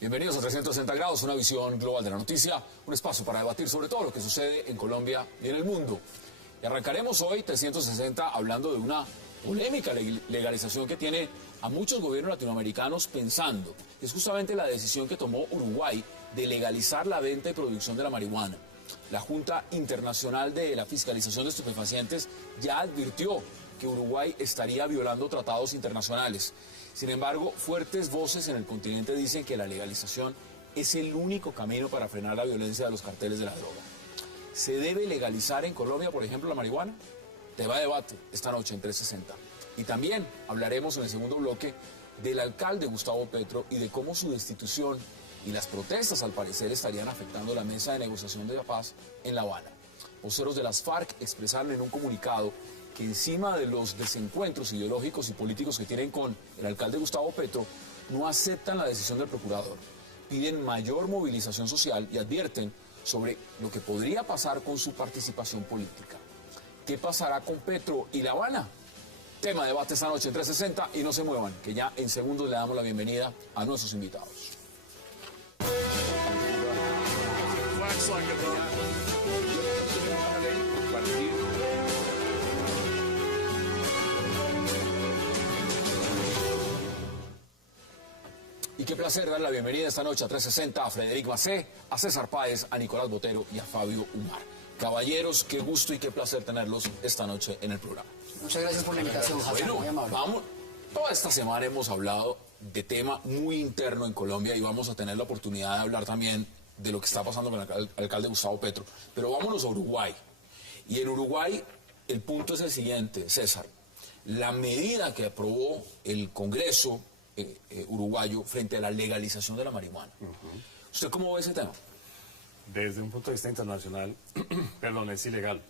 Bienvenidos a 360 grados, una visión global de la noticia, un espacio para debatir sobre todo lo que sucede en Colombia y en el mundo. Y arrancaremos hoy 360 hablando de una polémica legalización que tiene a muchos gobiernos latinoamericanos pensando. Es justamente la decisión que tomó Uruguay de legalizar la venta y producción de la marihuana. La Junta Internacional de la Fiscalización de Estupefacientes ya advirtió que Uruguay estaría violando tratados internacionales. Sin embargo, fuertes voces en el continente dicen que la legalización es el único camino para frenar la violencia de los carteles de la droga. ¿Se debe legalizar en Colombia, por ejemplo, la marihuana? Tema de debate esta noche en 360. Y también hablaremos en el segundo bloque del alcalde Gustavo Petro y de cómo su destitución y las protestas, al parecer, estarían afectando la mesa de negociación de la paz en La Habana. Voceros de las FARC expresaron en un comunicado que encima de los desencuentros ideológicos y políticos que tienen con el alcalde Gustavo Petro, no aceptan la decisión del procurador. Piden mayor movilización social y advierten sobre lo que podría pasar con su participación política. ¿Qué pasará con Petro y La Habana? Tema de debate esta noche en 360 y no se muevan, que ya en segundos le damos la bienvenida a nuestros invitados. Y qué placer dar la bienvenida esta noche a 360 a Frederic Macé, a César Páez, a Nicolás Botero y a Fabio Umar. Caballeros, qué gusto y qué placer tenerlos esta noche en el programa. Muchas gracias por la invitación, Hassan. Bueno, vamos. Toda esta semana hemos hablado de tema muy interno en Colombia y vamos a tener la oportunidad de hablar también de lo que está pasando con el alcalde Gustavo Petro. Pero vámonos a Uruguay. Y en Uruguay el punto es el siguiente, César. La medida que aprobó el Congreso uruguayo frente a la legalización de la marihuana. ¿Usted cómo ve ese tema? Desde un punto de vista internacional, perdón, es ilegal.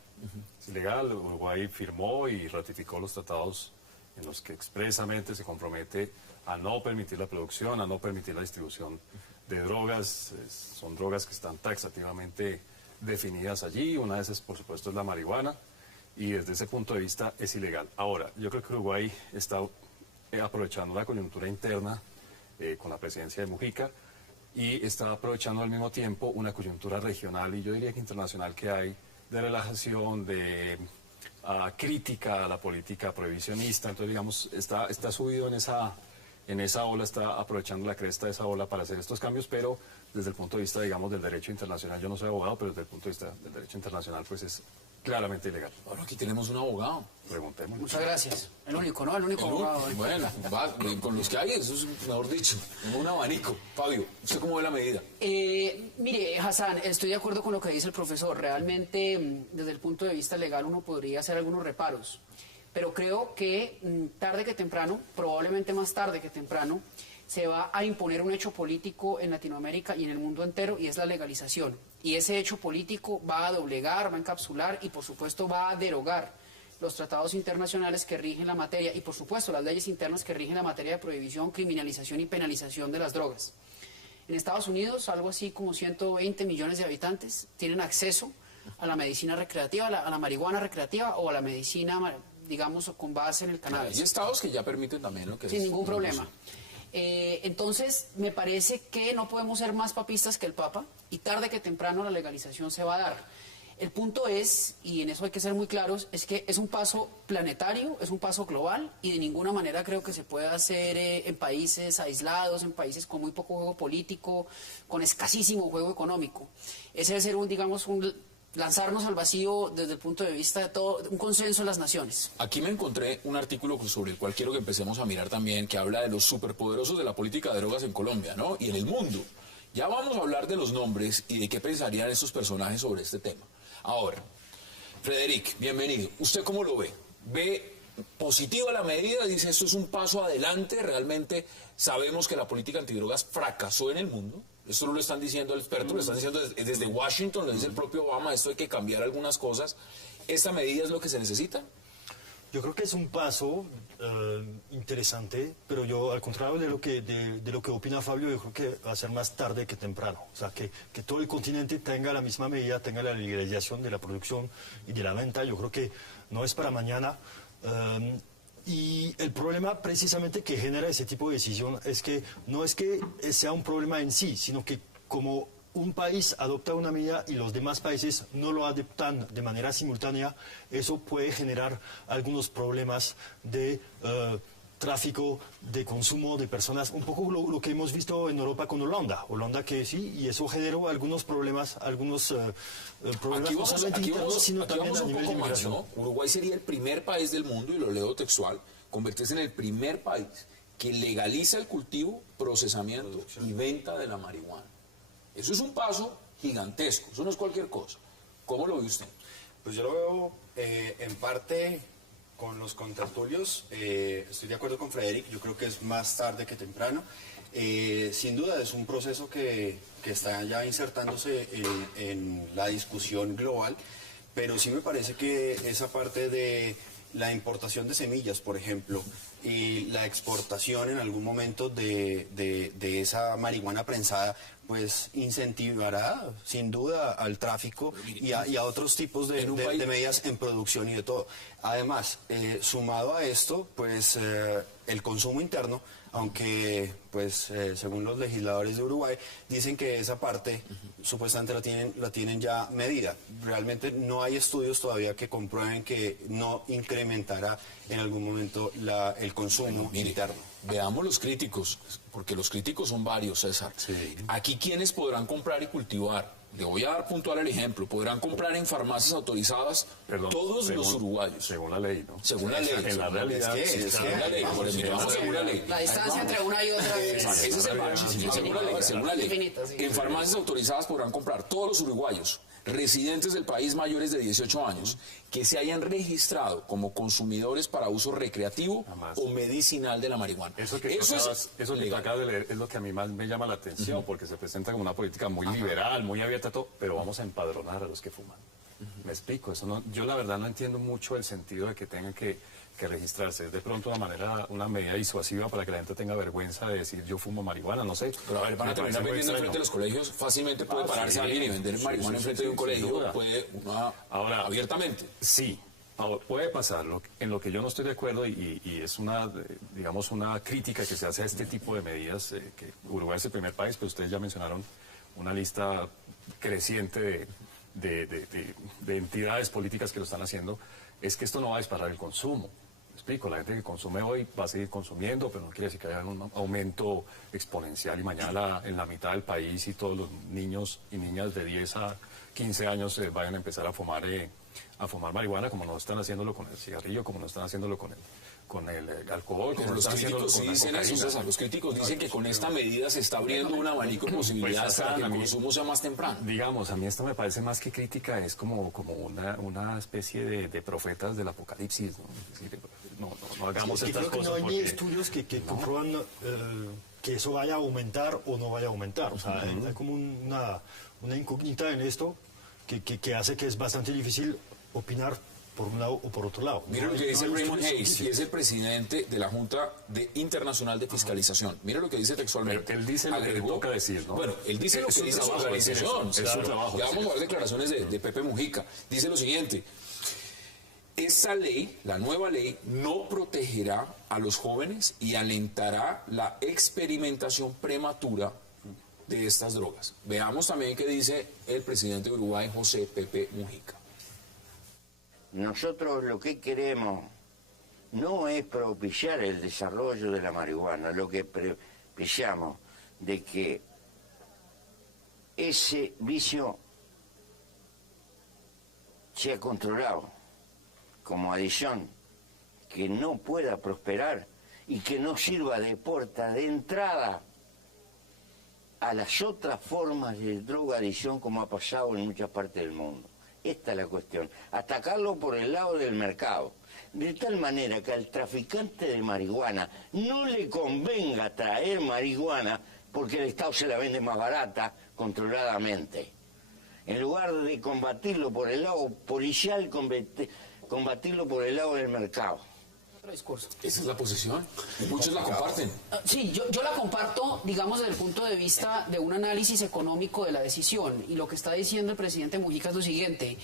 Es ilegal. Uruguay firmó y ratificó los tratados en los que expresamente se compromete a no permitir la producción, a no permitir la distribución de drogas. Son drogas que están taxativamente definidas allí. Una de esas, por supuesto, es la marihuana. Y desde ese punto de vista es ilegal. Ahora, yo creo que Uruguay está aprovechando la coyuntura interna con la presidencia de Mujica y está aprovechando al mismo tiempo una coyuntura regional y yo diría que internacional que hay de relajación, de crítica a la política prohibicionista. Entonces, digamos, está subido en esa ola, está aprovechando la cresta de esa ola para hacer estos cambios, pero desde el punto de vista, digamos, del derecho internacional, yo no soy abogado, pero desde el punto de vista del derecho internacional, pues es claramente ilegal. Ahora aquí tenemos un abogado. Preguntemos. Muchas gracias. El único, ¿no? El único abogado. Bueno, con los que hay, eso es mejor dicho, un abanico. Fabio, ¿usted cómo ve la medida? Mire, Hassan, estoy de acuerdo con lo que dice el profesor. Realmente, desde el punto de vista legal, uno podría hacer algunos reparos. Pero creo que tarde que temprano, probablemente más tarde que temprano, se va a imponer un hecho político en Latinoamérica y en el mundo entero, y es la legalización. Y ese hecho político va a doblegar, va a encapsular y, por supuesto, va a derogar los tratados internacionales que rigen la materia y, por supuesto, las leyes internas que rigen la materia de prohibición, criminalización y penalización de las drogas. En Estados Unidos, algo así como 120 millones de habitantes tienen acceso a la medicina recreativa, a la marihuana recreativa o a la medicina, digamos, con base en el cannabis. Hay estados que ya permiten también lo que sin ningún problema. Entonces, me parece que no podemos ser más papistas que el Papa y tarde que temprano la legalización se va a dar. El punto es, y en eso hay que ser muy claros, es que es un paso planetario, es un paso global y de ninguna manera creo que se pueda hacer en países aislados, en países con muy poco juego político, con escasísimo juego económico. Ese debe ser lanzarnos al vacío desde el punto de vista de todo, un consenso en las naciones. Aquí me encontré un artículo sobre el cual quiero que empecemos a mirar también, que habla de los superpoderosos de la política de drogas en Colombia, ¿no? Y en el mundo. Ya vamos a hablar de los nombres y de qué pensarían estos personajes sobre este tema. Ahora, Frederic, bienvenido. ¿Usted cómo lo ve? ¿Ve positiva la medida? Dice, esto es un paso adelante. Realmente sabemos que la política antidrogas fracasó en el mundo. Esto no lo están diciendo el experto, lo están diciendo desde Washington, lo dice el propio Obama. Esto hay que cambiar algunas cosas. ¿Esta medida es lo que se necesita? Yo creo que es un paso interesante, pero yo, al contrario de lo que opina Fabio, yo creo que va a ser más tarde que temprano. O sea, que todo el continente tenga la misma medida, tenga la legalización de la producción y de la venta. Yo creo que no es para mañana. Y el problema precisamente que genera ese tipo de decisión es que no es que sea un problema en sí, sino que como un país adopta una medida y los demás países no lo adoptan de manera simultánea, eso puede generar algunos problemas de tráfico, de consumo de personas, un poco lo que hemos visto en Europa con Holanda. Holanda que sí, y eso generó algunos problemas, no solamente internos, sino también a nivel de inmigración. ¿No? Uruguay sería el primer país del mundo, y lo leo textual, convertirse en el primer país que legaliza el cultivo, procesamiento y venta de la marihuana. Eso es un paso gigantesco, eso no es cualquier cosa. ¿Cómo lo ve usted? Pues yo lo veo en parte con los contertulios, estoy de acuerdo con Frederick, yo creo que es más tarde que temprano. Sin duda es un proceso que está ya insertándose en la discusión global, pero sí me parece que esa parte de la importación de semillas, por ejemplo, y la exportación en algún momento de esa marihuana prensada, pues incentivará sin duda al tráfico y a otros tipos de medidas en producción y de todo. Además, sumado a esto, pues el consumo interno, aunque pues según los legisladores de Uruguay dicen que esa parte supuestamente la tienen ya medida. Realmente no hay estudios todavía que comprueben que no incrementará en algún momento el consumo interno. Veamos los críticos, porque los críticos son varios, César. Sí. Aquí, ¿quiénes podrán comprar y cultivar? Le voy a dar puntual el ejemplo. Podrán comprar en farmacias autorizadas todos los uruguayos. Según la ley, ¿no? Según la ley. En la realidad. Según la ley. Según la ley. La distancia entre una y otra. Ese es el margen. Según la ley. En farmacias autorizadas podrán comprar todos los uruguayos residentes del país mayores de 18 años que se hayan registrado como consumidores para uso recreativo o medicinal de la marihuana. Eso que acabas de leer es lo que a mí más me llama la atención, porque se presenta como una política muy liberal, muy abierta a todo, pero vamos a empadronar a los que fuman. Me explico, eso no, yo la verdad no entiendo mucho el sentido de que tengan que registrarse. Es de pronto una medida disuasiva para que la gente tenga vergüenza de decir yo fumo marihuana, no sé. Pero a ver, van a terminar vendiendo enfrente de los colegios, fácilmente puede pararse alguien y vender marihuana enfrente de un colegio, puede ahora abiertamente. Sí, puede pasar. En lo que yo no estoy de acuerdo y es digamos una crítica que se hace a este tipo de medidas, que Uruguay es el primer país, pero ustedes ya mencionaron una lista creciente de entidades políticas que lo están haciendo, es que esto no va a disparar el consumo. Me explico, la gente que consume hoy va a seguir consumiendo, pero no quiere decir que haya un aumento exponencial y mañana en la mitad del país y todos los niños y niñas de 10 a 15 años vayan a empezar a fumar marihuana, como no están haciéndolo con el cigarrillo, como no están haciéndolo con el alcohol. Pero los críticos sí dicen eso, César. Los críticos dicen que con esta medida se está abriendo un abanico de posibilidades para que el consumo sea más temprano. Digamos, a mí esto me parece más que crítica, es como una especie de profetas del apocalipsis, ¿no? Es decir, no hagamos estas cosas. No hay ni estudios que comprueban que eso vaya a aumentar o no vaya a aumentar. O sea, hay como una incógnita en esto que hace que es bastante difícil opinar por un lado o por otro lado. Mira lo que dice Raymond Hayes, y es el presidente de la Junta Internacional de Fiscalización. Mira lo que dice textualmente. Pero él dice lo que le toca decir, ¿no? Bueno, él dice lo que dice su organización. Es su trabajo. Ya vamos a ver declaraciones de Pepe Mujica. Dice lo siguiente: esa ley, la nueva ley, no protegerá a los jóvenes y alentará la experimentación prematura de estas drogas. Veamos también qué dice el presidente de Uruguay, José Pepe Mujica. Nosotros lo que queremos no es propiciar el desarrollo de la marihuana, lo que propiciamos de que ese vicio sea controlado como adicción, que no pueda prosperar y que no sirva de puerta de entrada a las otras formas de drogadicción como ha pasado en muchas partes del mundo. Esta es la cuestión, atacarlo por el lado del mercado, de tal manera que al traficante de marihuana no le convenga traer marihuana porque el Estado se la vende más barata, controladamente. En lugar de combatirlo por el lado policial, combatirlo por el lado del mercado. Otro discurso. Esa es la posición. Y muchos la comparten. Sí, yo la comparto, digamos, desde el punto de vista de un análisis económico de la decisión. Y lo que está diciendo el presidente Mujica es lo siguiente.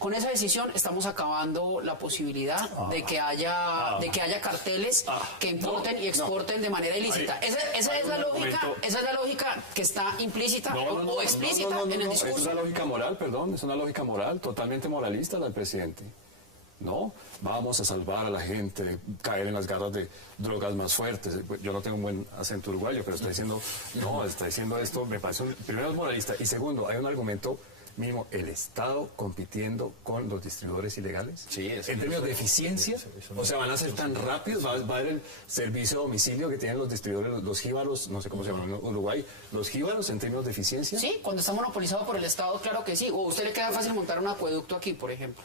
Con esa decisión estamos acabando la posibilidad de que haya carteles que importen y exporten de manera ilícita. Esa es la lógica que está implícita o explícita en el discurso. Es una lógica moral, perdón, es una lógica moral, totalmente moralista la del presidente. No, vamos a salvar a la gente de caer en las garras de drogas más fuertes. Yo no tengo un buen acento uruguayo, pero está diciendo esto, me parece, primero es moralista, y segundo, hay un argumento mínimo, el Estado compitiendo con los distribuidores ilegales. Sí, en términos de eficiencia, o sea, van a ser tan rápidos, va a haber el servicio de domicilio que tienen los distribuidores, los jíbaros, no sé cómo se llaman en Uruguay, los jíbaros en términos de eficiencia. Sí, cuando está monopolizado por el Estado, claro que sí. O a usted le queda fácil montar un acueducto aquí, por ejemplo.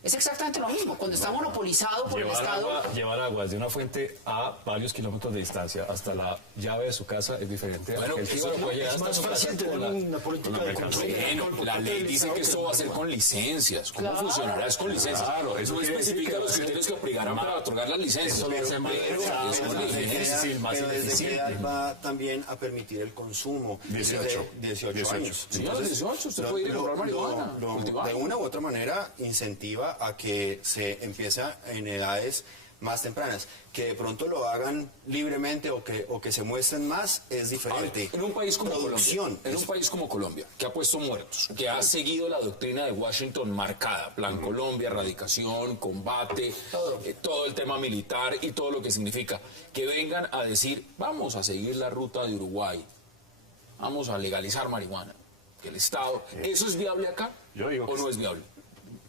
Es exactamente lo mismo. Cuando está monopolizado por el Estado... Llevar agua desde una fuente a varios kilómetros de distancia hasta la llave de su casa es diferente. Bueno, Es más fácil tener una política de control. Bueno, la ley dice que esto va a ser con licencias. ¿Cómo funcionará? Es con licencias. Claro, eso no especifica los criterios que obligarán para otorgar las licencias. Eso lo hace más difícil, más ineficiente. Va también a permitir el consumo 18 años. Sí, a los 18 usted puede ir a comprar marihuana. De una u otra manera incentiva a que se empiece en edades más tempranas. Que de pronto lo hagan libremente o que se muestren más es diferente. En un país como Colombia, que ha puesto muertos, que ha seguido la doctrina de Washington marcada, Plan Colombia, erradicación, combate, todo el tema militar y todo lo que significa, que vengan a decir, vamos a seguir la ruta de Uruguay, vamos a legalizar marihuana, que el Estado, ¿eso es viable acá? Yo digo ¿O no es viable?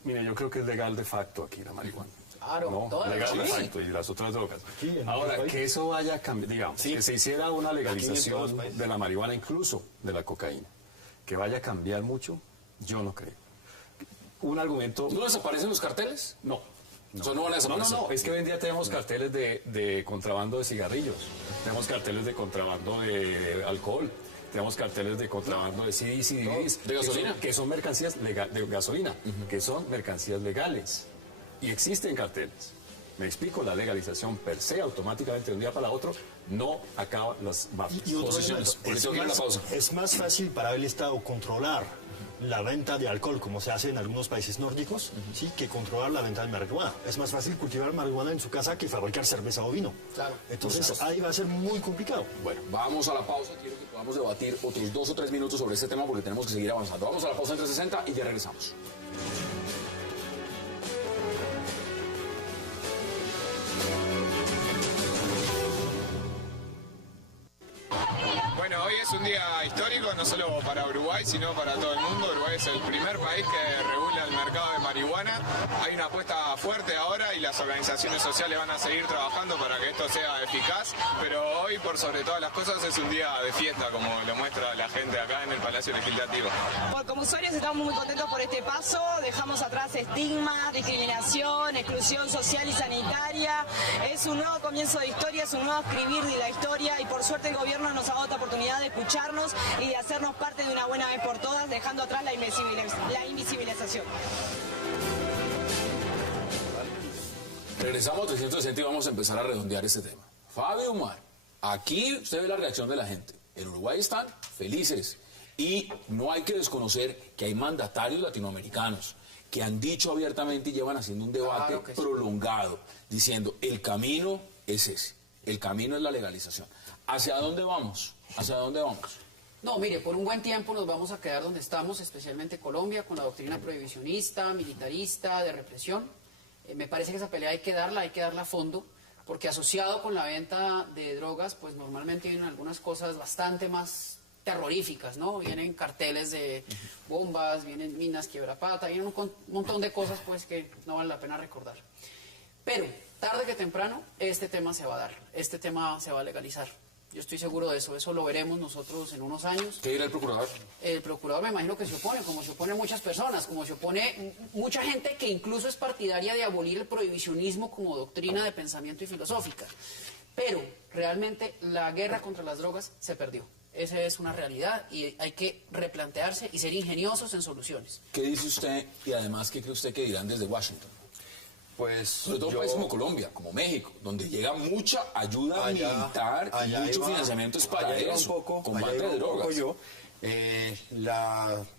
Mire, yo creo que es legal de facto aquí la marihuana. Claro, ¿no? Legal de facto y las otras drogas. Ahora, que eso vaya a cambiar, digamos, que se hiciera una legalización de la marihuana, incluso de la cocaína, que vaya a cambiar mucho, yo no creo. Un argumento... ¿No desaparecen los carteles? No. Eso no van a desaparecer. No, es que hoy en día tenemos carteles de contrabando de cigarrillos, tenemos carteles de contrabando de alcohol, tenemos carteles de contrabando de CDs y DVDs. ¿De gasolina? Que son mercancías de gasolina, que son mercancías legales. Y existen carteles. Me explico, la legalización per se, automáticamente de un día para otro, no acaba las posiciones. Es más fácil para el Estado controlar la venta de alcohol, como se hace en algunos países nórdicos, ¿sí?, que controlar la venta de marihuana. Es más fácil cultivar marihuana en su casa que fabricar cerveza o vino. Claro. Entonces ahí va a ser muy complicado. Bueno, vamos a la pausa. Quiero que podamos debatir otros 2 o 3 minutos sobre este tema porque tenemos que seguir avanzando. Vamos a la pausa en 360 y ya regresamos. Bueno, hoy es un día histórico, no solo para Uruguay, sino para todo el mundo. Uruguay es el primer país que regula el mercado de marihuana. Hay una apuesta fuerte ahora y las organizaciones sociales van a seguir trabajando para que esto sea eficaz. Pero hoy, por sobre todas las cosas, es un día de fiesta, como lo muestra la gente acá en el Palacio Legislativo. Como usuarios estamos muy contentos por este paso. Dejamos atrás estigmas, discriminación, exclusión social y sanitaria. Es un nuevo comienzo de historia, es un nuevo escribir de la historia y por suerte el gobierno nos ha dado esta oportunidad de escucharnos y de hacernos parte de una buena vez por todas, dejando atrás la invisibilización. Regresamos a 360 y vamos a empezar a redondear este tema. Fabio Umar, aquí usted ve la reacción de la gente. En Uruguay están felices y no hay que desconocer que hay mandatarios latinoamericanos que han dicho abiertamente y llevan haciendo un debate prolongado, diciendo el camino es ese, el camino es la legalización. ¿Hacia dónde vamos? ¿Hacia dónde vamos? No, mire, por un buen tiempo nos vamos a quedar donde estamos, especialmente Colombia, con la doctrina prohibicionista, militarista, de represión. Me parece que esa pelea hay que darla a fondo, porque asociado con la venta de drogas, pues normalmente vienen algunas cosas bastante más terroríficas, ¿no? Vienen carteles de bombas, vienen minas quiebrapata, vienen un montón de cosas, pues, que no vale la pena recordar. Pero, tarde que temprano, este tema se va a dar, este tema se va a legalizar. Yo estoy seguro de eso lo veremos nosotros en unos años. ¿Qué dirá el procurador? El procurador me imagino que se opone, como se oponen muchas personas, como se opone mucha gente que incluso es partidaria de abolir el prohibicionismo como doctrina de pensamiento y filosófica. Pero realmente la guerra contra las drogas se perdió. Esa es una realidad y hay que replantearse y ser ingeniosos en soluciones. ¿Qué dice usted y además qué cree usted que dirán desde Washington? Pues sobre todo un país como Colombia, como México, donde llega mucha ayuda militar y mucho financiamiento es para eso, combate de drogas.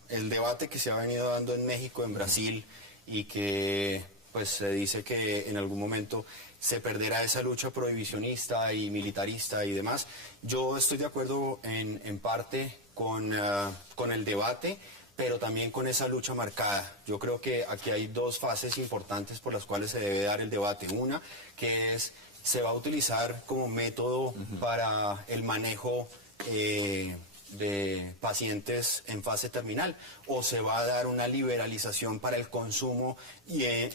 El debate que se ha venido dando en México, en Brasil, y que pues se dice que en algún momento se perderá esa lucha prohibicionista y militarista y demás. Yo estoy de acuerdo en parte con el debate, pero también con esa lucha marcada. Yo creo que aquí hay dos fases importantes por las cuales se debe dar el debate. Una, que es, se va a utilizar como método para el manejo de pacientes en fase terminal, o se va a dar una liberalización para el consumo e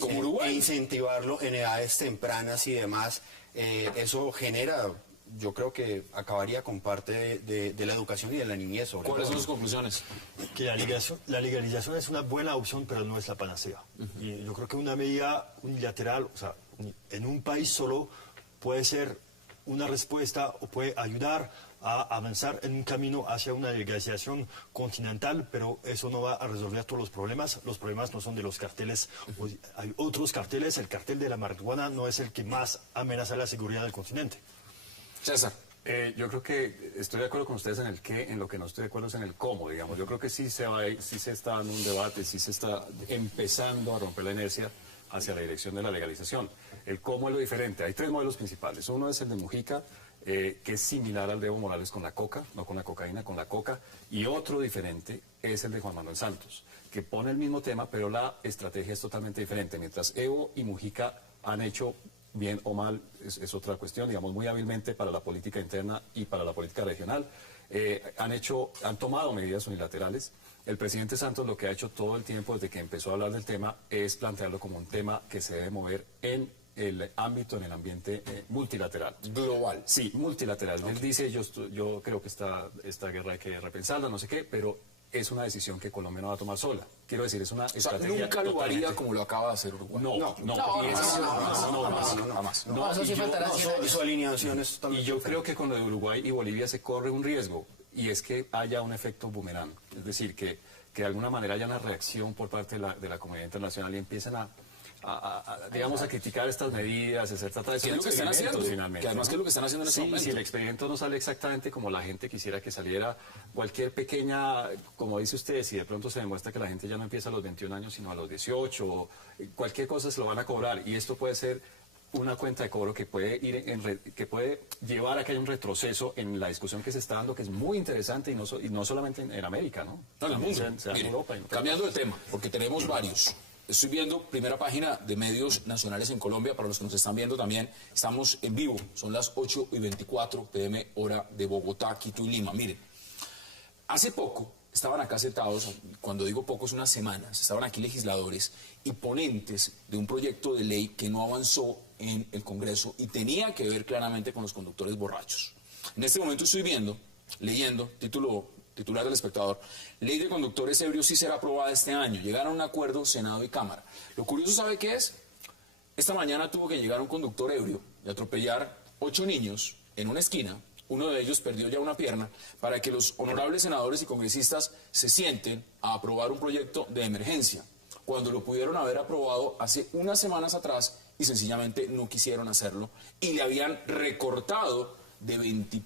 incentivarlo en edades tempranas y demás. Eso genera, yo creo que acabaría con parte de la educación y de la niñez. ¿Cuáles son sus conclusiones? Que la legalización es una buena opción, pero no es la panacea. Y yo creo que una medida unilateral, o sea, en un país solo, puede ser una respuesta o puede ayudar a avanzar en un camino hacia una legalización continental, pero eso no va a resolver todos los problemas. Los problemas no son de los carteles, hay otros carteles. El cartel de la marihuana no es el que más amenaza la seguridad del continente. César. Yo creo que estoy de acuerdo con ustedes en el qué, en lo que no estoy de acuerdo es en el cómo, digamos. Yo creo que sí se está dando un debate, sí se está empezando a romper la inercia hacia la dirección de la legalización. El cómo es lo diferente. Hay tres modelos principales. Uno es el de Mujica, que es similar al de Evo Morales con la coca, no con la cocaína, con la coca. Y otro diferente es el de Juan Manuel Santos, que pone el mismo tema, pero la estrategia es totalmente diferente. Mientras Evo y Mujica han hecho, bien o mal, es otra cuestión, digamos, muy hábilmente para la política interna y para la política regional, han tomado medidas unilaterales. El presidente Santos lo que ha hecho todo el tiempo desde que empezó a hablar del tema es plantearlo como un tema que se debe mover en el ámbito, en el ambiente multilateral. Global. Sí, multilateral. Okay. Él dice, yo creo que esta guerra hay que repensarla, no sé qué, pero es una decisión que Colombia no va a tomar sola. Quiero decir, es una estrategia. Nunca lo haría como lo acaba de hacer Uruguay. Jamás. Su alineación es totalmente y yo creo que con lo de Uruguay y Bolivia se corre un riesgo, y es que haya un efecto boomerang. Es decir, que de alguna manera haya una reacción por parte de la comunidad internacional y empiecen a criticar estas medidas, se trata de lo que están haciendo, finalmente. Que además, ¿qué es lo que están haciendo en este momento? Si el expediente no sale exactamente como la gente quisiera que saliera, cualquier pequeña, como dice usted, si de pronto se demuestra que la gente ya no empieza a los 21 años, sino a los 18, cualquier cosa se lo van a cobrar, y esto puede ser una cuenta de cobro que puede que puede llevar a que haya un retroceso en la discusión que se está dando, que es muy interesante, y no solamente en América, ¿no? En el mundo. Mire, Europa, cambiando de tema, porque tenemos varios. Estoy viendo primera página de medios nacionales en Colombia, para los que nos están viendo también. Estamos en vivo, son las 8:24 p.m. hora de Bogotá, Quito y Lima. Miren, hace poco estaban acá sentados, cuando digo pocos, unas semanas, estaban aquí legisladores y ponentes de un proyecto de ley que no avanzó en el Congreso y tenía que ver claramente con los conductores borrachos. En este momento estoy leyendo, titular del Espectador, ley de conductores ebrios sí será aprobada este año. Llegaron a un acuerdo Senado y Cámara. Lo curioso, ¿sabe qué es? Esta mañana tuvo que llegar un conductor ebrio y atropellar 8 niños en una esquina. Uno de ellos perdió ya una pierna, para que los honorables senadores y congresistas se sienten a aprobar un proyecto de emergencia, cuando lo pudieron haber aprobado hace unas semanas atrás y sencillamente no quisieron hacerlo, y le habían recortado de 20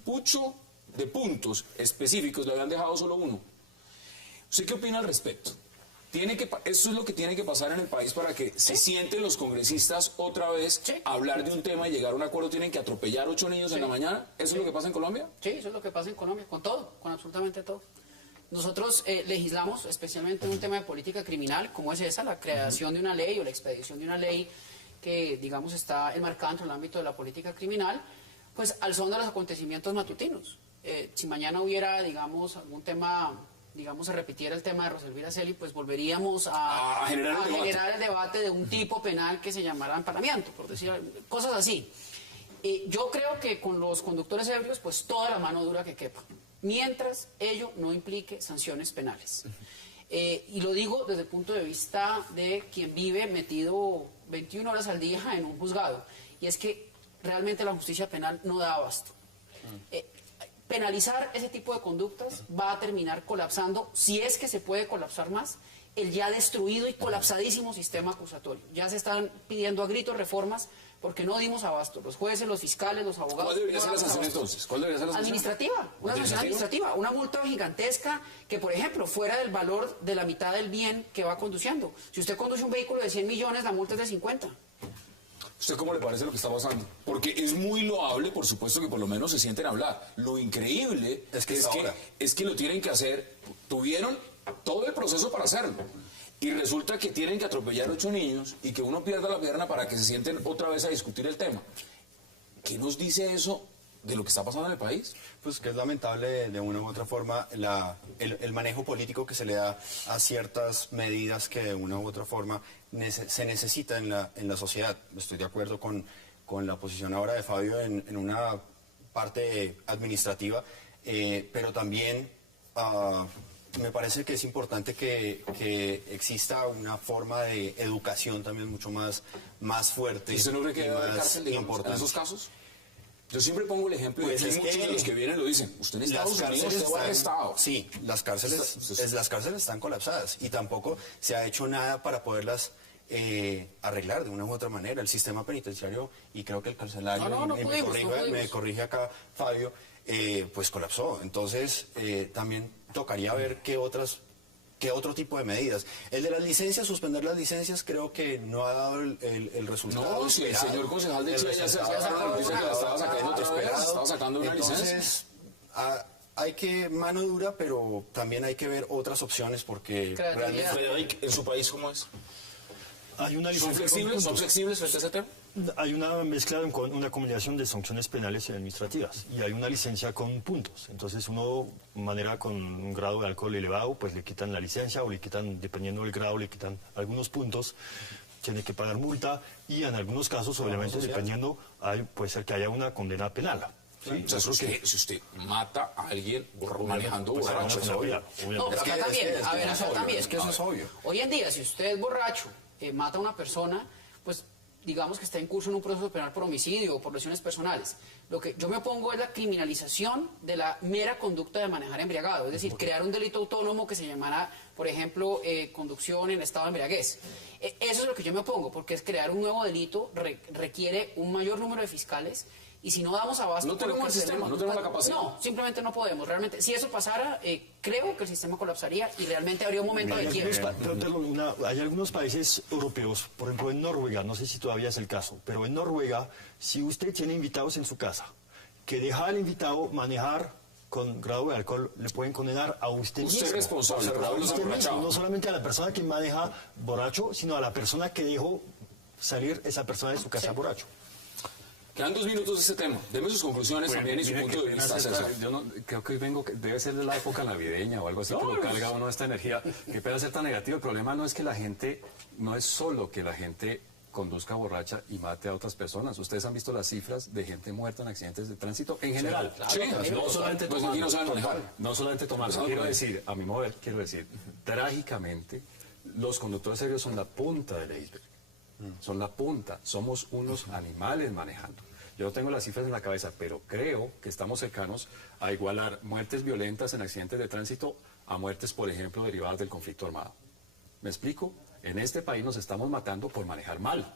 de puntos específicos, le habían dejado solo uno. ¿Usted qué opina al respecto? Eso es lo que tiene que pasar en el país para que se sienten los congresistas otra vez a hablar de un tema y llegar a un acuerdo. ¿Tienen que atropellar 8 niños en la mañana? ¿Eso es lo que pasa en Colombia? Sí, eso es lo que pasa en Colombia, con todo, con absolutamente todo. Nosotros legislamos especialmente en un tema de política criminal, como es esa, la creación de una ley o la expedición de una ley que, digamos, está enmarcada dentro del ámbito de la política criminal, pues al son de los acontecimientos matutinos. Si mañana hubiera, digamos, algún tema, digamos, se repitiera el tema de Roselvira Celi, pues volveríamos a generar el debate de un tipo penal que se llamara emparamiento, por decir cosas así. Yo creo que con los conductores ebrios, pues toda la mano dura que quepa, mientras ello no implique sanciones penales. Y lo digo desde el punto de vista de quien vive metido 21 horas al día en un juzgado, y es que realmente la justicia penal no da abasto. penalizar ese tipo de conductas va a terminar colapsando, si es que se puede colapsar más, el ya destruido y colapsadísimo sistema acusatorio. Ya se están pidiendo a gritos reformas porque no dimos abasto. Los jueces, los fiscales, los abogados... ¿Cuál debería ser la sanción entonces? ¿Cuál debería ser la sanción? Administrativa, una sanción administrativa, una multa gigantesca que, por ejemplo, fuera del valor de la mitad del bien que va conduciendo. Si usted conduce un vehículo de 100 millones, la multa es de 50. ¿Usted cómo le parece lo que está pasando? Porque es muy loable, por supuesto, que por lo menos se sienten a hablar. Lo increíble es que lo tienen que hacer, tuvieron todo el proceso para hacerlo. Y resulta que tienen que atropellar 8 niños y que uno pierda la pierna para que se sienten otra vez a discutir el tema. ¿Qué nos dice eso de lo que está pasando en el país? Pues que es lamentable de una u otra forma el manejo político que se le da a ciertas medidas que de una u otra forma se necesita en la sociedad. Estoy de acuerdo con la posición ahora de Fabio en una parte administrativa, pero también me parece que es importante que exista una forma de educación también mucho más fuerte. ¿Y usted no cree que debe haber cárcel, digamos, en esos casos? Yo siempre pongo el ejemplo y pues muchos de los que vienen lo dicen. Usted en Estados Unidos fue arrestado. Sí, las cárceles están colapsadas y tampoco se ha hecho nada para poderlas arreglar de una u otra manera. El sistema penitenciario, y creo que el carcelario, me corrige acá Fabio, pues colapsó. Entonces también tocaría ver qué otro tipo de medidas. El de las licencias, suspender las licencias, creo que no ha dado el resultado. No, si el señor concejal de Chile ya se estaba sacando otra vez, estaba sacando una licencia. Entonces, hay que mano dura, pero también hay que ver otras opciones porque realmente... Frederic, ¿en su país cómo es? Hay una ¿Son flexibles frente a ese tema? Hay una mezcla, una combinación de sanciones penales y administrativas y hay una licencia con puntos. Entonces uno manera con un grado de alcohol elevado, pues le quitan la licencia o le quitan, dependiendo del grado, le quitan algunos puntos. Tiene que pagar multa y en algunos casos, obviamente, dependiendo, puede ser que haya una condena penal. Sí, o sea, si usted mata a alguien manejando borracho, no, pero acá también, acá también, es que eso es obvio. Hoy en día, si usted es borracho, mata a una persona, pues digamos que está en curso en un proceso penal por homicidio o por lesiones personales. Lo que yo me opongo es la criminalización de la mera conducta de manejar embriagado, es decir, crear un delito autónomo que se llamara, por ejemplo, conducción en estado de embriaguez. Eso es lo que yo me opongo, porque es crear un nuevo delito, requiere un mayor número de fiscales. Y si no damos abasto... No tenemos el sistema, no tenemos la capacidad. No, simplemente no podemos. Realmente, si eso pasara, creo que el sistema colapsaría y realmente habría un momento de quiebre. Hay algunos países europeos, por ejemplo en Noruega, no sé si todavía es el caso, pero en Noruega, si usted tiene invitados en su casa, que deja al invitado manejar con grado de alcohol, le pueden condenar a usted mismo. Usted es responsable, no solamente a la persona que maneja borracho, sino a la persona que dejó salir esa persona de su casa borracho. Quedan 2 minutos de este tema. Deme sus conclusiones también y su punto de vista, César. Yo creo que hoy debe ser de la época navideña o algo así, que lo carga uno esta energía. Que puede ser tan negativo. El problema no es que no es solo que la gente conduzca borracha y mate a otras personas. Ustedes han visto las cifras de gente muerta en accidentes de tránsito en general. Sí, no solamente pues aquí no saben manejar. No solamente tomar. Quiero decir, a mi modo, trágicamente, los conductores serios son la punta del iceberg. Son la punta, somos unos animales manejando. Yo no tengo las cifras en la cabeza, pero creo que estamos cercanos a igualar muertes violentas en accidentes de tránsito a muertes, por ejemplo, derivadas del conflicto armado. ¿Me explico? En este país nos estamos matando por manejar mal.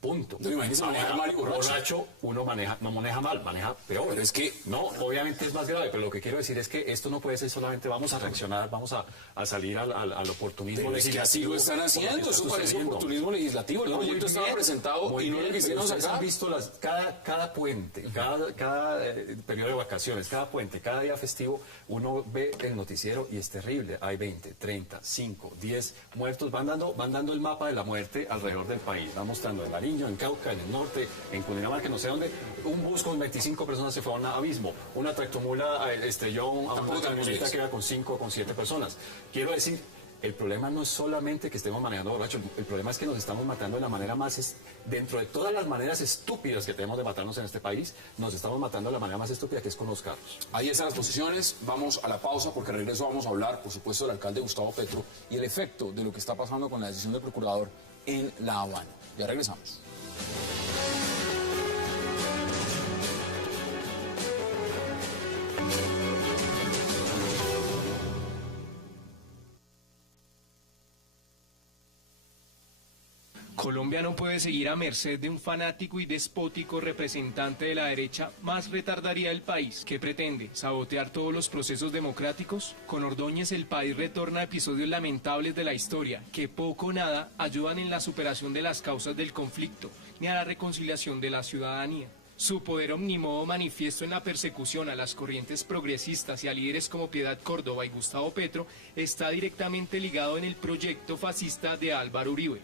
Punto. No, imagínese manejar mal y borracho, uno no maneja mal, maneja peor. Pero es que... No, obviamente es más grave, pero lo que quiero decir es que esto no puede ser solamente vamos a reaccionar, vamos a salir al oportunismo legislativo. Es que así lo están haciendo, eso parece oportunismo legislativo. El proyecto estaba presentado y no lo quisieron sacar. Han visto cada puente, cada periodo de vacaciones, cada puente, cada día festivo, uno ve el noticiero y es terrible. Hay 20, 30, 5, 10 muertos. Van dando el mapa de la muerte alrededor del país. Van mostrando el Nariño, en Cauca, en el norte, en Cundinamarca, no sé dónde, un bus con 25 personas se fue a un abismo, una tractomula estrelló a una camioneta que iba con 5 o con 7 personas. Quiero decir, el problema no es solamente que estemos manejando borrachos, el problema es que nos estamos matando de la manera más, dentro de todas las maneras estúpidas que tenemos de matarnos en este país, nos estamos matando de la manera más estúpida, que es con los carros. Ahí están las posiciones, vamos a la pausa porque al regreso vamos a hablar, por supuesto, del alcalde Gustavo Petro y el efecto de lo que está pasando con la decisión del procurador en La Habana. Ya regresamos. Colombia no puede seguir a merced de un fanático y despótico representante de la derecha más retardaría el país. ¿Qué pretende? ¿Sabotear todos los procesos democráticos? Con Ordóñez el país retorna a episodios lamentables de la historia, que poco o nada ayudan en la superación de las causas del conflicto, ni a la reconciliación de la ciudadanía. Su poder omnímodo manifiesto en la persecución a las corrientes progresistas y a líderes como Piedad Córdoba y Gustavo Petro está directamente ligado en el proyecto fascista de Álvaro Uribe.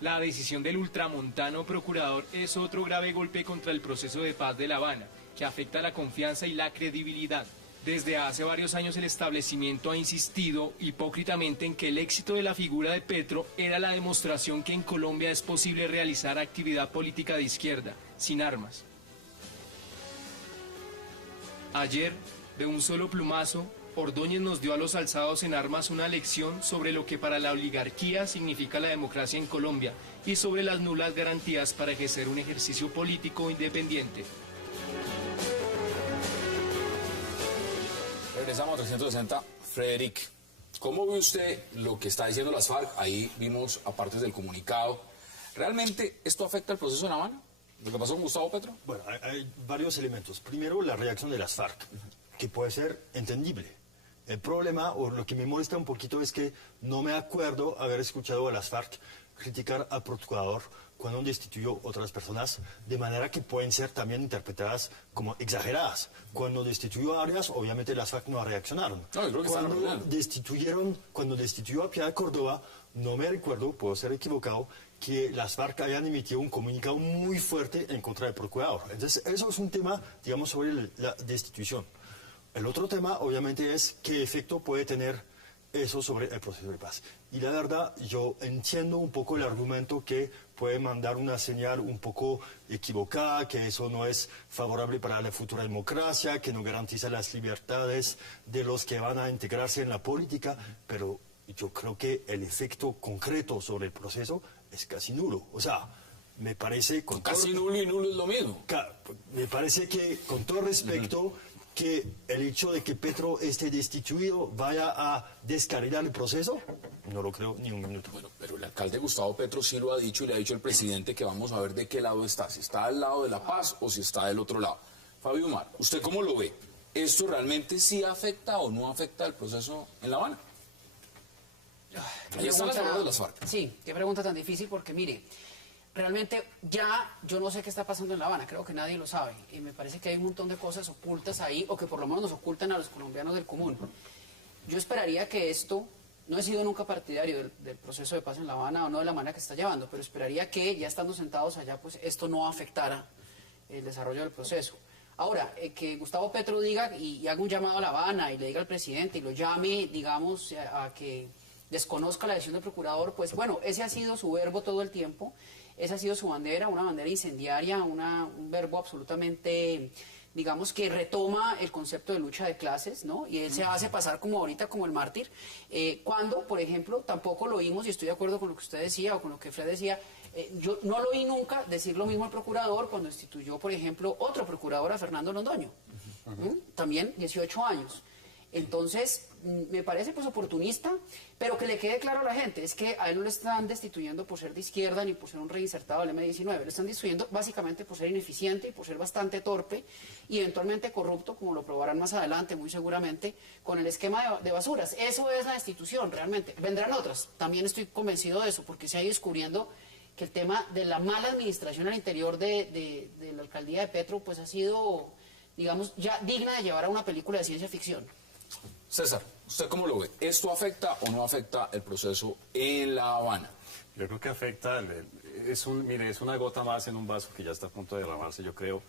La decisión del ultramontano procurador es otro grave golpe contra el proceso de paz de La Habana, que afecta la confianza y la credibilidad. Desde hace varios años el establecimiento ha insistido hipócritamente en que el éxito de la figura de Petro era la demostración que en Colombia es posible realizar actividad política de izquierda, sin armas. Ayer, de un solo plumazo, Ordóñez nos dio a los alzados en armas una lección sobre lo que para la oligarquía significa la democracia en Colombia y sobre las nulas garantías para ejercer un ejercicio político independiente. Regresamos a 360. Frederic, ¿cómo ve usted lo que está diciendo las FARC? Ahí vimos a partes del comunicado. ¿Realmente esto afecta el proceso de La Habana? ¿Lo que pasó con Gustavo Petro? Bueno, hay varios elementos. Primero, la reacción de las FARC, que puede ser entendible. El problema, o lo que me molesta un poquito, es que no me acuerdo haber escuchado a las FARC criticar al procurador cuando destituyó otras personas, de manera que pueden ser también interpretadas como exageradas. Cuando destituyó a Arias, obviamente las FARC no reaccionaron. No, yo creo que cuando destituyó a Piedad Córdoba, no me recuerdo, puedo ser equivocado, que las FARC hayan emitido un comunicado muy fuerte en contra del procurador. Entonces, eso es un tema, digamos, sobre la destitución. El otro tema, obviamente, es qué efecto puede tener eso sobre el proceso de paz. Y la verdad, yo entiendo un poco el argumento que puede mandar una señal un poco equivocada, que eso no es favorable para la futura democracia, que no garantiza las libertades de los que van a integrarse en la política, pero yo creo que el efecto concreto sobre el proceso es casi nulo. O sea, me parece... Casi nulo y nulo es lo mismo. Me parece que, con todo respeto... que el hecho de que Petro esté destituido vaya a descarrilar el proceso, no lo creo ni un minuto. Bueno, pero el alcalde Gustavo Petro sí lo ha dicho y le ha dicho al presidente que vamos a ver de qué lado está, si está al lado de la paz o si está del otro lado. Fabio Umar, ¿usted cómo lo ve? ¿Esto realmente sí afecta o no afecta el proceso en La Habana? Ahí están las palabras de las FARC. Sí, qué pregunta tan difícil, porque mire, realmente ya yo no sé qué está pasando en La Habana, creo que nadie lo sabe, y me parece que hay un montón de cosas ocultas ahí, o que por lo menos nos ocultan a los colombianos del común. Yo esperaría que esto, no he sido nunca partidario del proceso de paz en La Habana, o no de la manera que está llevando, pero esperaría que ya estando sentados allá, pues esto no afectara el desarrollo del proceso. Ahora, que Gustavo Petro diga y haga un llamado a La Habana y le diga al presidente y lo llame, digamos, a que desconozca la decisión del procurador, pues bueno, ese ha sido su verbo todo el tiempo. Esa ha sido su bandera, una bandera incendiaria, un verbo absolutamente, digamos, que retoma el concepto de lucha de clases, ¿no? Y él se hace pasar como ahorita como el mártir, cuando, por ejemplo, tampoco lo oímos, y estoy de acuerdo con lo que usted decía o con lo que Fred decía, yo no lo oí nunca decir lo mismo al procurador cuando instituyó, por ejemplo, otro procurador, a Fernando Londoño, también 18 años. Entonces, me parece pues oportunista, pero que le quede claro a la gente, es que a él no le están destituyendo por ser de izquierda ni por ser un reinsertado del M-19, le están destituyendo básicamente por ser ineficiente y por ser bastante torpe y eventualmente corrupto, como lo probarán más adelante, muy seguramente, con el esquema de basuras. Eso es la destitución, realmente. Vendrán otras, también estoy convencido de eso, porque se ha ido descubriendo que el tema de la mala administración al interior de la alcaldía de Petro, pues ha sido, digamos, ya digna de llevar a una película de ciencia ficción. César, ¿usted cómo lo ve? ¿Esto afecta o no afecta el proceso en La Habana? Yo creo que afecta, es una gota más en un vaso que ya está a punto de derramarse, yo creo,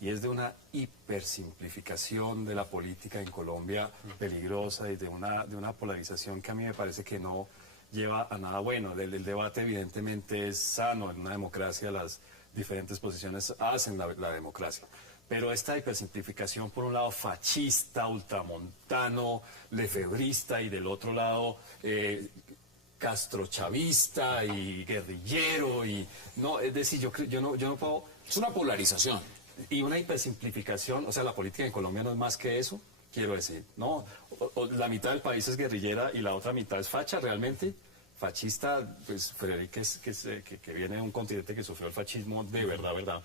y es de una hipersimplificación de la política en Colombia peligrosa y de una polarización que a mí me parece que no lleva a nada bueno. El debate evidentemente es sano, en una democracia las diferentes posiciones hacen la democracia. Pero esta hipersimplificación, por un lado, fascista, ultramontano, lefebrista, y del otro lado, castrochavista y guerrillero, y no, es decir, yo no puedo... Es una polarización. Y una hipersimplificación, o sea, la política en Colombia no es más que eso, quiero decir, ¿no? La mitad del país es guerrillera y la otra mitad es facha, realmente. fascista, pues Frederick, que viene de un continente que sufrió el fascismo de verdad.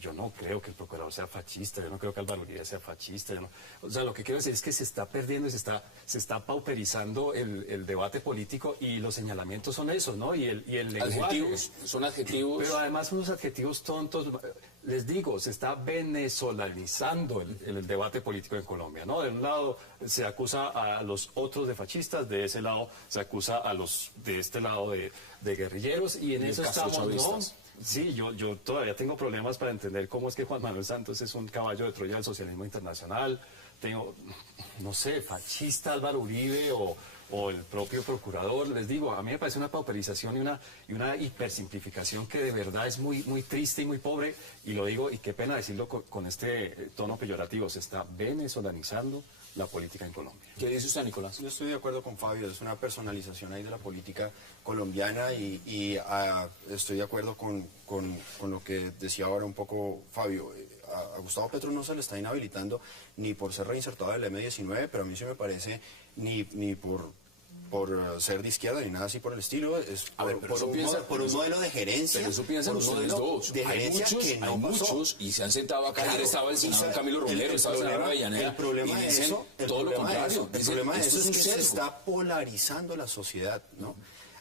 Yo no creo que el procurador sea fascista, yo no creo que Álvaro Uribe sea fascista. O sea, lo que quiero decir es que se está perdiendo y se está pauperizando el debate político, y los señalamientos son esos, ¿no? Y el lenguaje. Son adjetivos. Pero además unos adjetivos tontos. Les digo, se está venezolanizando el debate político en Colombia, ¿no? De un lado se acusa a los otros de fascistas, de ese lado se acusa a los de este lado de guerrilleros, y en eso estamos, ¿no? Sí, yo todavía tengo problemas para entender cómo es que Juan Manuel Santos es un caballo de Troya del socialismo internacional. Tengo, no sé, fascista Álvaro Uribe o el propio procurador. Les digo, a mí me parece una pauperización y una hipersimplificación que de verdad es muy, muy triste y muy pobre, y lo digo, y qué pena decirlo con este tono peyorativo, se está venezolanizando la política en Colombia. ¿Qué dice usted, Nicolás? Yo estoy de acuerdo con Fabio, es una personalización ahí de la política colombiana, y estoy de acuerdo con lo que decía ahora un poco Fabio. A Gustavo Petro no se le está inhabilitando ni por ser reinsertado del M-19, pero a mí sí me parece ni por ser de izquierda ni nada así por el estilo. Es por un modelo de gerencia. Pero eso piensan ustedes dos. Hay muchos, y se han sentado acá. Ayer estaba el senador Camilo Romero, estaba el senador Avellaneda, el problema y dicen todo lo contrario. El problema de eso es que se está polarizando la sociedad, ¿no?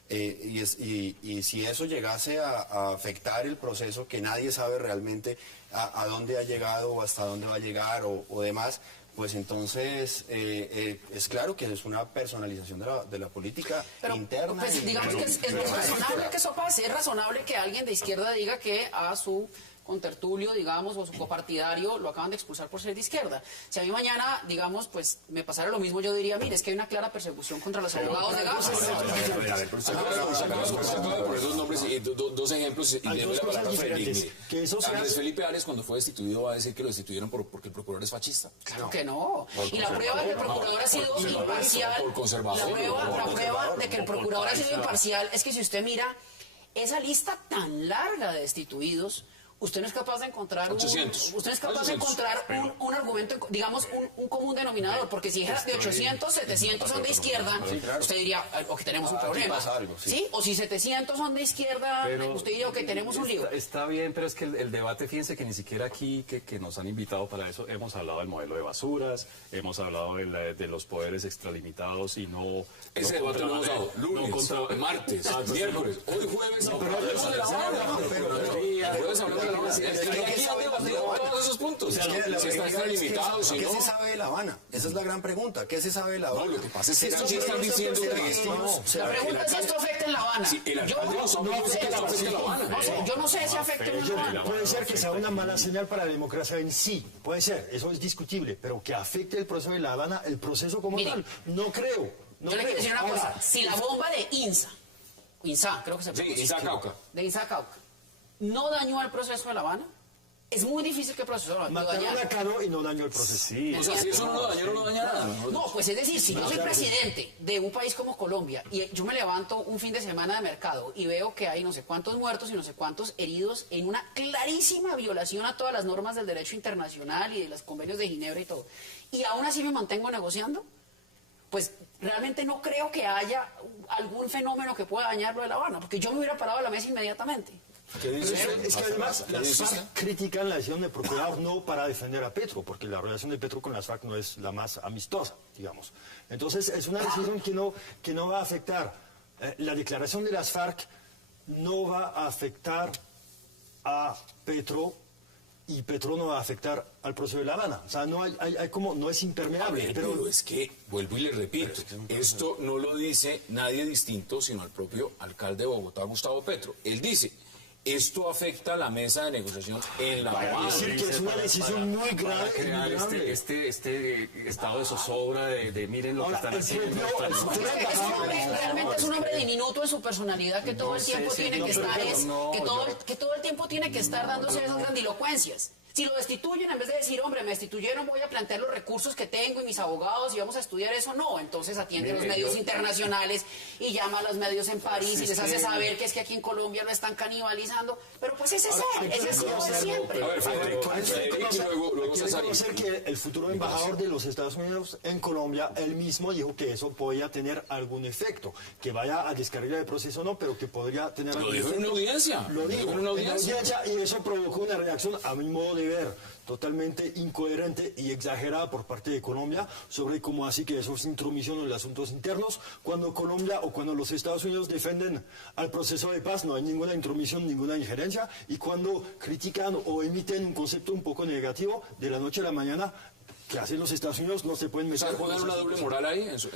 Y si eso llegase a afectar el proceso, que nadie sabe realmente a dónde ha llegado o hasta dónde va a llegar o demás, pues entonces es claro que es una personalización de la política interna. Pues digamos que es razonable que eso pase, es razonable que alguien de izquierda diga que a su contertulio, digamos, o su copartidario lo acaban de expulsar por ser de izquierda. Si a mí mañana, digamos, pues me pasara lo mismo, yo diría, mire, es que hay una clara persecución contra los abogados de gas. Por esos nombres, dos ejemplos, y démosle la palabra a Frederick. Andrés Felipe Arias, cuando fue destituido, va a decir que lo destituyeron porque el procurador es fascista. Claro que no. Y la prueba de que el procurador ha sido imparcial, la prueba de que el procurador ha sido imparcial es que si usted mira esa lista tan larga de destituidos, usted no es capaz de encontrar un argumento, digamos, un común denominador, porque si dijera de 800, 700 son de izquierda, usted diría, ok, tenemos un problema. ¿Sí? O si 700 son de izquierda, usted diría, ok, tenemos un lío. Está bien, pero es que el debate, fíjense que ni siquiera aquí, que nos han invitado para eso, hemos hablado del modelo de basuras, hemos hablado de los poderes extralimitados, y no... Ese debate lo hemos dado lunes, martes, miércoles, hoy jueves, todos esos puntos. Si está extralimitado, si no. ¿Qué se sabe de La Habana? Esa es la gran pregunta. ¿Qué se sabe de La Habana? No, lo que pasa es que esto sí están diciendo que esto no. La pregunta es si esto afecta en La Habana. Yo no sé si afecta en La Habana. Puede ser que sea una mala señal para la democracia en sí. Puede ser, eso es discutible. Pero que afecte el proceso de La Habana, el proceso como tal, no creo. Yo le quiero decir una cosa. Si la bomba de INSA, creo que se pronuncia. Sí, INSA Cauca. De INSA Cauca, no dañó al proceso de La Habana, es muy difícil que el proceso lo dañe. Mataron a Caro y no dañó el proceso. Sí. O sea, si eso no lo dañó, no lo daña nada. No, pues es decir, si yo soy presidente de un país como Colombia y yo me levanto un fin de semana de mercado y veo que hay no sé cuántos muertos y no sé cuántos heridos en una clarísima violación a todas las normas del derecho internacional y de los convenios de Ginebra y todo, y aún así me mantengo negociando, pues realmente no creo que haya algún fenómeno que pueda dañarlo de La Habana, porque yo me hubiera parado a la mesa inmediatamente. Es que además las FARC critican la decisión del procurador no para defender a Petro, porque la relación de Petro con las FARC no es la más amistosa, digamos. Entonces es una decisión que no va a afectar. La declaración de las FARC no va a afectar a Petro, y Petro no va a afectar al proceso de La Habana. O sea, no no es impermeable. Pero es que, vuelvo y le repito, esto no lo dice nadie distinto, sino el propio alcalde de Bogotá, Gustavo Petro. Él dice, esto afecta a la mesa de negociación en La Habana. Es decir, que es una decisión muy grave. Crear este estado de zozobra de miren lo que están haciendo. Realmente es un hombre diminuto en su personalidad, que todo el tiempo tiene que estar, que todo el tiempo tiene que estar dándose esas grandilocuencias. Si lo destituyen, en vez de decir, hombre, me destituyeron, voy a plantear los recursos que tengo y mis abogados y vamos a estudiar eso, no. Entonces atiende a los medios internacionales y llama a los medios en París y les hace saber que es que aquí en Colombia lo están canibalizando. Pero pues ese es él, ese es lo de siempre. A ver, Federico, luego Quiero César. conocer que el futuro embajador de los Estados Unidos en Colombia, él mismo dijo que eso podía tener algún efecto, que vaya a descargar el proceso no, pero que podría tener Lo algún dijo en efecto. una audiencia. Lo dijo en una audiencia. y eso provocó una reacción, a mi modo de ver, totalmente incoherente y exagerada por parte de Colombia sobre cómo así que eso es intromisión en los asuntos internos. Cuando Colombia o cuando los Estados Unidos defienden al proceso de paz no hay ninguna intromisión, ninguna injerencia, y cuando critican o emiten un concepto un poco negativo de la noche a la mañana, que hacen los Estados Unidos, no se pueden O sea, meter. juegan una doble moral ahí. Es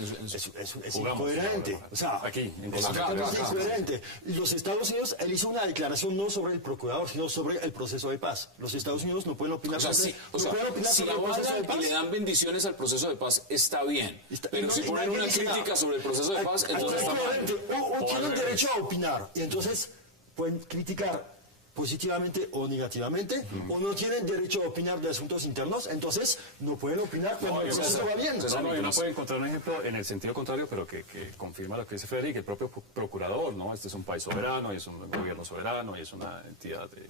Jugamos, incoherente. O sea, aquí, en es Colombia. totalmente incoherente. Y los Estados Unidos, él hizo una declaración no sobre el procurador, sino sobre el proceso de paz. Los Estados Unidos no pueden opinar O sea, sobre, si sobre el proceso de avalan paz. y le dan bendiciones al proceso de paz, está bien. Pero si ponen una crítica sobre el proceso de paz, entonces está mal. O tienen derecho a opinar, y entonces pueden criticar positivamente o negativamente, o no tienen derecho a opinar de asuntos internos, entonces no pueden opinar cuando el proceso va bien. Uno puede encontrar un ejemplo en el sentido contrario, pero que confirma lo que dice Federico, el propio procurador, ¿no? Este es un país soberano, y es un gobierno soberano, y es una entidad de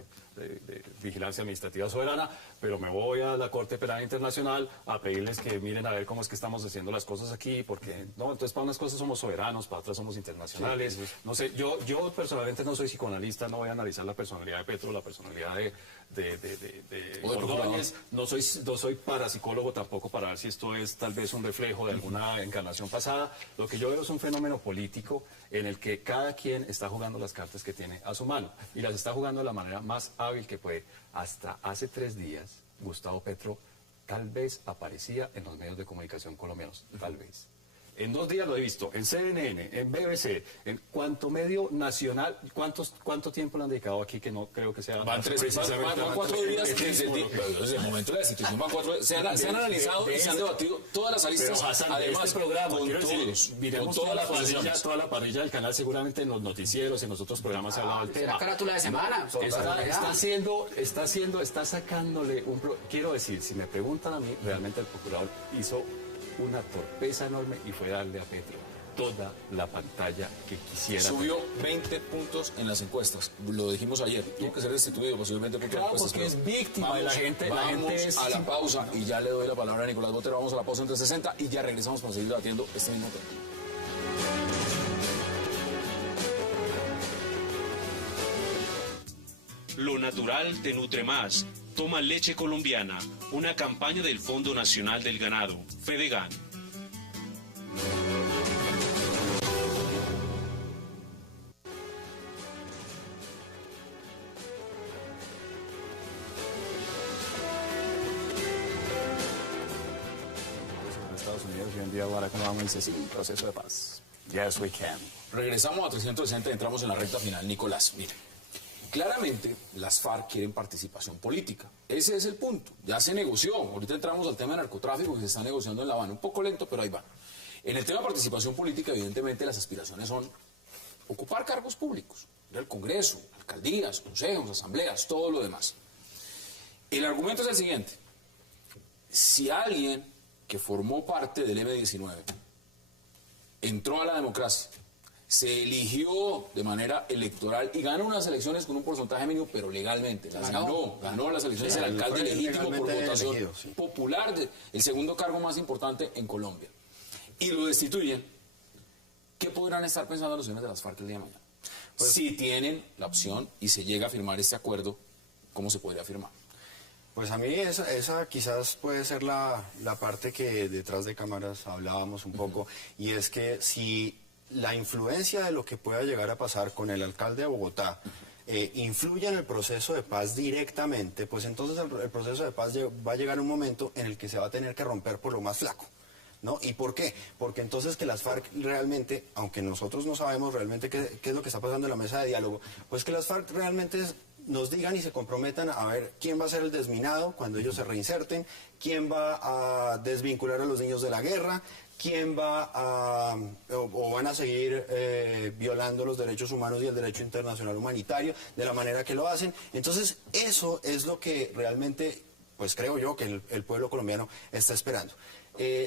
vigilancia administrativa soberana, pero me voy a la Corte Penal Internacional a pedirles que miren a ver cómo es que estamos haciendo las cosas aquí, porque, no, entonces para unas cosas somos soberanos, para otras somos internacionales. No sé, yo personalmente no soy psicoanalista, no voy a analizar la personalidad de Petro, la personalidad de Ordóñez, no soy parapsicólogo tampoco para ver si esto es tal vez un reflejo de alguna encarnación pasada. Lo que yo veo es un fenómeno político en el que cada quien está jugando las cartas que tiene a su mano y las está jugando de la manera más hábil que puede. Hasta hace 3 días, Gustavo Petro tal vez aparecía en los medios de comunicación colombianos, tal vez. En 2 días lo he visto, en CNN, en BBC, en cuanto medio nacional. ¿Cuánto tiempo le han dedicado aquí? Que no creo que sea... Van 4 días desde el momento de la destitución. Van 4 días. Se han analizado y se han debatido todas las aristas. Pero, Hassan, además, este programa, con quiero decir, todos, miremos con todas las posiciones. toda la parrilla del canal, seguramente en los noticieros, en los otros programas se ha hablado del tema. La carátula de semana. Está sacándole quiero decir, si me preguntan a mí, realmente el procurador hizo una torpeza enorme y fue darle a Petro toda la pantalla que quisiera. Subió 20 puntos en las encuestas. Lo dijimos ayer. Tuvo que ser destituido posiblemente por Claro, porque es víctima de la gente. Vamos a la pausa y ya le doy la palabra a Nicolás Botero. Vamos a la pausa entre 60 y ya regresamos para seguir debatiendo este mismo tema. Lo natural te nutre más. Toma leche colombiana, una campaña del Fondo Nacional del Ganado, Fedegan. En Estados Unidos hoy en día Barack Obama dice sí, proceso de paz. Yes, we can. Regresamos a 360 y entramos en la recta final. Nicolás, mire. Claramente, las FARC quieren participación política. Ese es el punto. Ya se negoció. Ahorita entramos al tema de narcotráfico que se está negociando en La Habana. Un poco lento, pero ahí va. En el tema de participación política, evidentemente, las aspiraciones son ocupar cargos públicos. Ir al Congreso, alcaldías, consejos, asambleas, todo lo demás. El argumento es el siguiente. Si alguien que formó parte del M-19 entró a la democracia, se eligió de manera electoral y ganó unas elecciones con un porcentaje mínimo, pero legalmente. Ganó las elecciones, el alcalde legítimo por votación popular, el segundo cargo más importante en Colombia. Y lo destituyen. ¿Qué podrán estar pensando los señores de las FARC el día de mañana? Pues, si tienen la opción y se llega a firmar este acuerdo, ¿cómo se podría firmar? Pues a mí esa quizás puede ser la parte que detrás de cámaras hablábamos un poco, y es que si la influencia de lo que pueda llegar a pasar con el alcalde de Bogotá influye en el proceso de paz directamente, pues entonces el proceso de paz va a llegar un momento en el que se va a tener que romper por lo más flaco, ¿no? ¿Y por qué? Porque entonces que las FARC realmente, aunque nosotros no sabemos realmente qué es lo que está pasando en la mesa de diálogo, pues que las FARC realmente nos digan y se comprometan a ver quién va a ser el desminado cuando ellos se reinserten, quién va a desvincular a los niños de la guerra, quién va a, o van a seguir violando los derechos humanos y el derecho internacional humanitario de la manera que lo hacen. Entonces, eso es lo que realmente, pues creo yo, que el pueblo colombiano está esperando.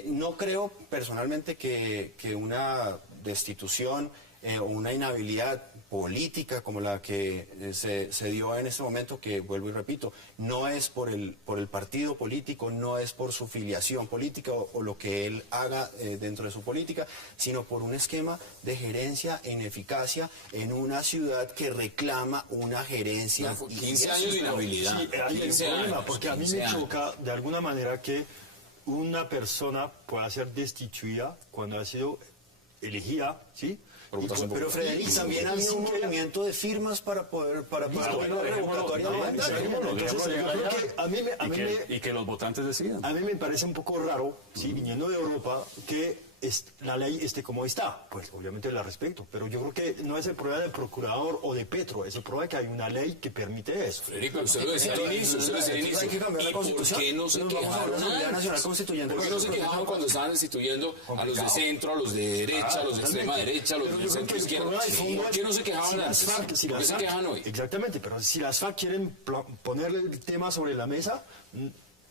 No creo personalmente que una destitución o una inhabilidad política como la que se dio en este momento, que vuelvo y repito, no es por el partido político, no es por su filiación política o lo que él haga dentro de su política, sino por un esquema de gerencia e ineficacia en una ciudad que reclama una gerencia. 15 años de inhabilidad. Sí, hay un problema, porque a mí me choca de alguna manera que una persona pueda ser destituida cuando ha sido elegida, ¿sí? Pero Frederic, también había un movimiento de firmas para poder revocatoria de mandato. Y que los votantes decidan. A mí me parece un poco raro, ¿sí? Viniendo de Europa, que la ley esté como está. Pues obviamente la respeto, pero yo creo que no es el problema del procurador o de Petro, es el problema que hay una ley que permite eso. Federico, usted lo decía al inicio, Hay que cambiar la Constitución. ¿Por qué no se quejaron Constituyente? ¿Por qué no se quejaban cuando estaban destituyendo a los de centro, a los de derecha, a los de extrema derecha, a los de centro izquierda? ¿Por qué no se quejaban antes? ¿Por qué se quejan hoy? Exactamente, pero si las FARC quieren ponerle el tema sobre la mesa,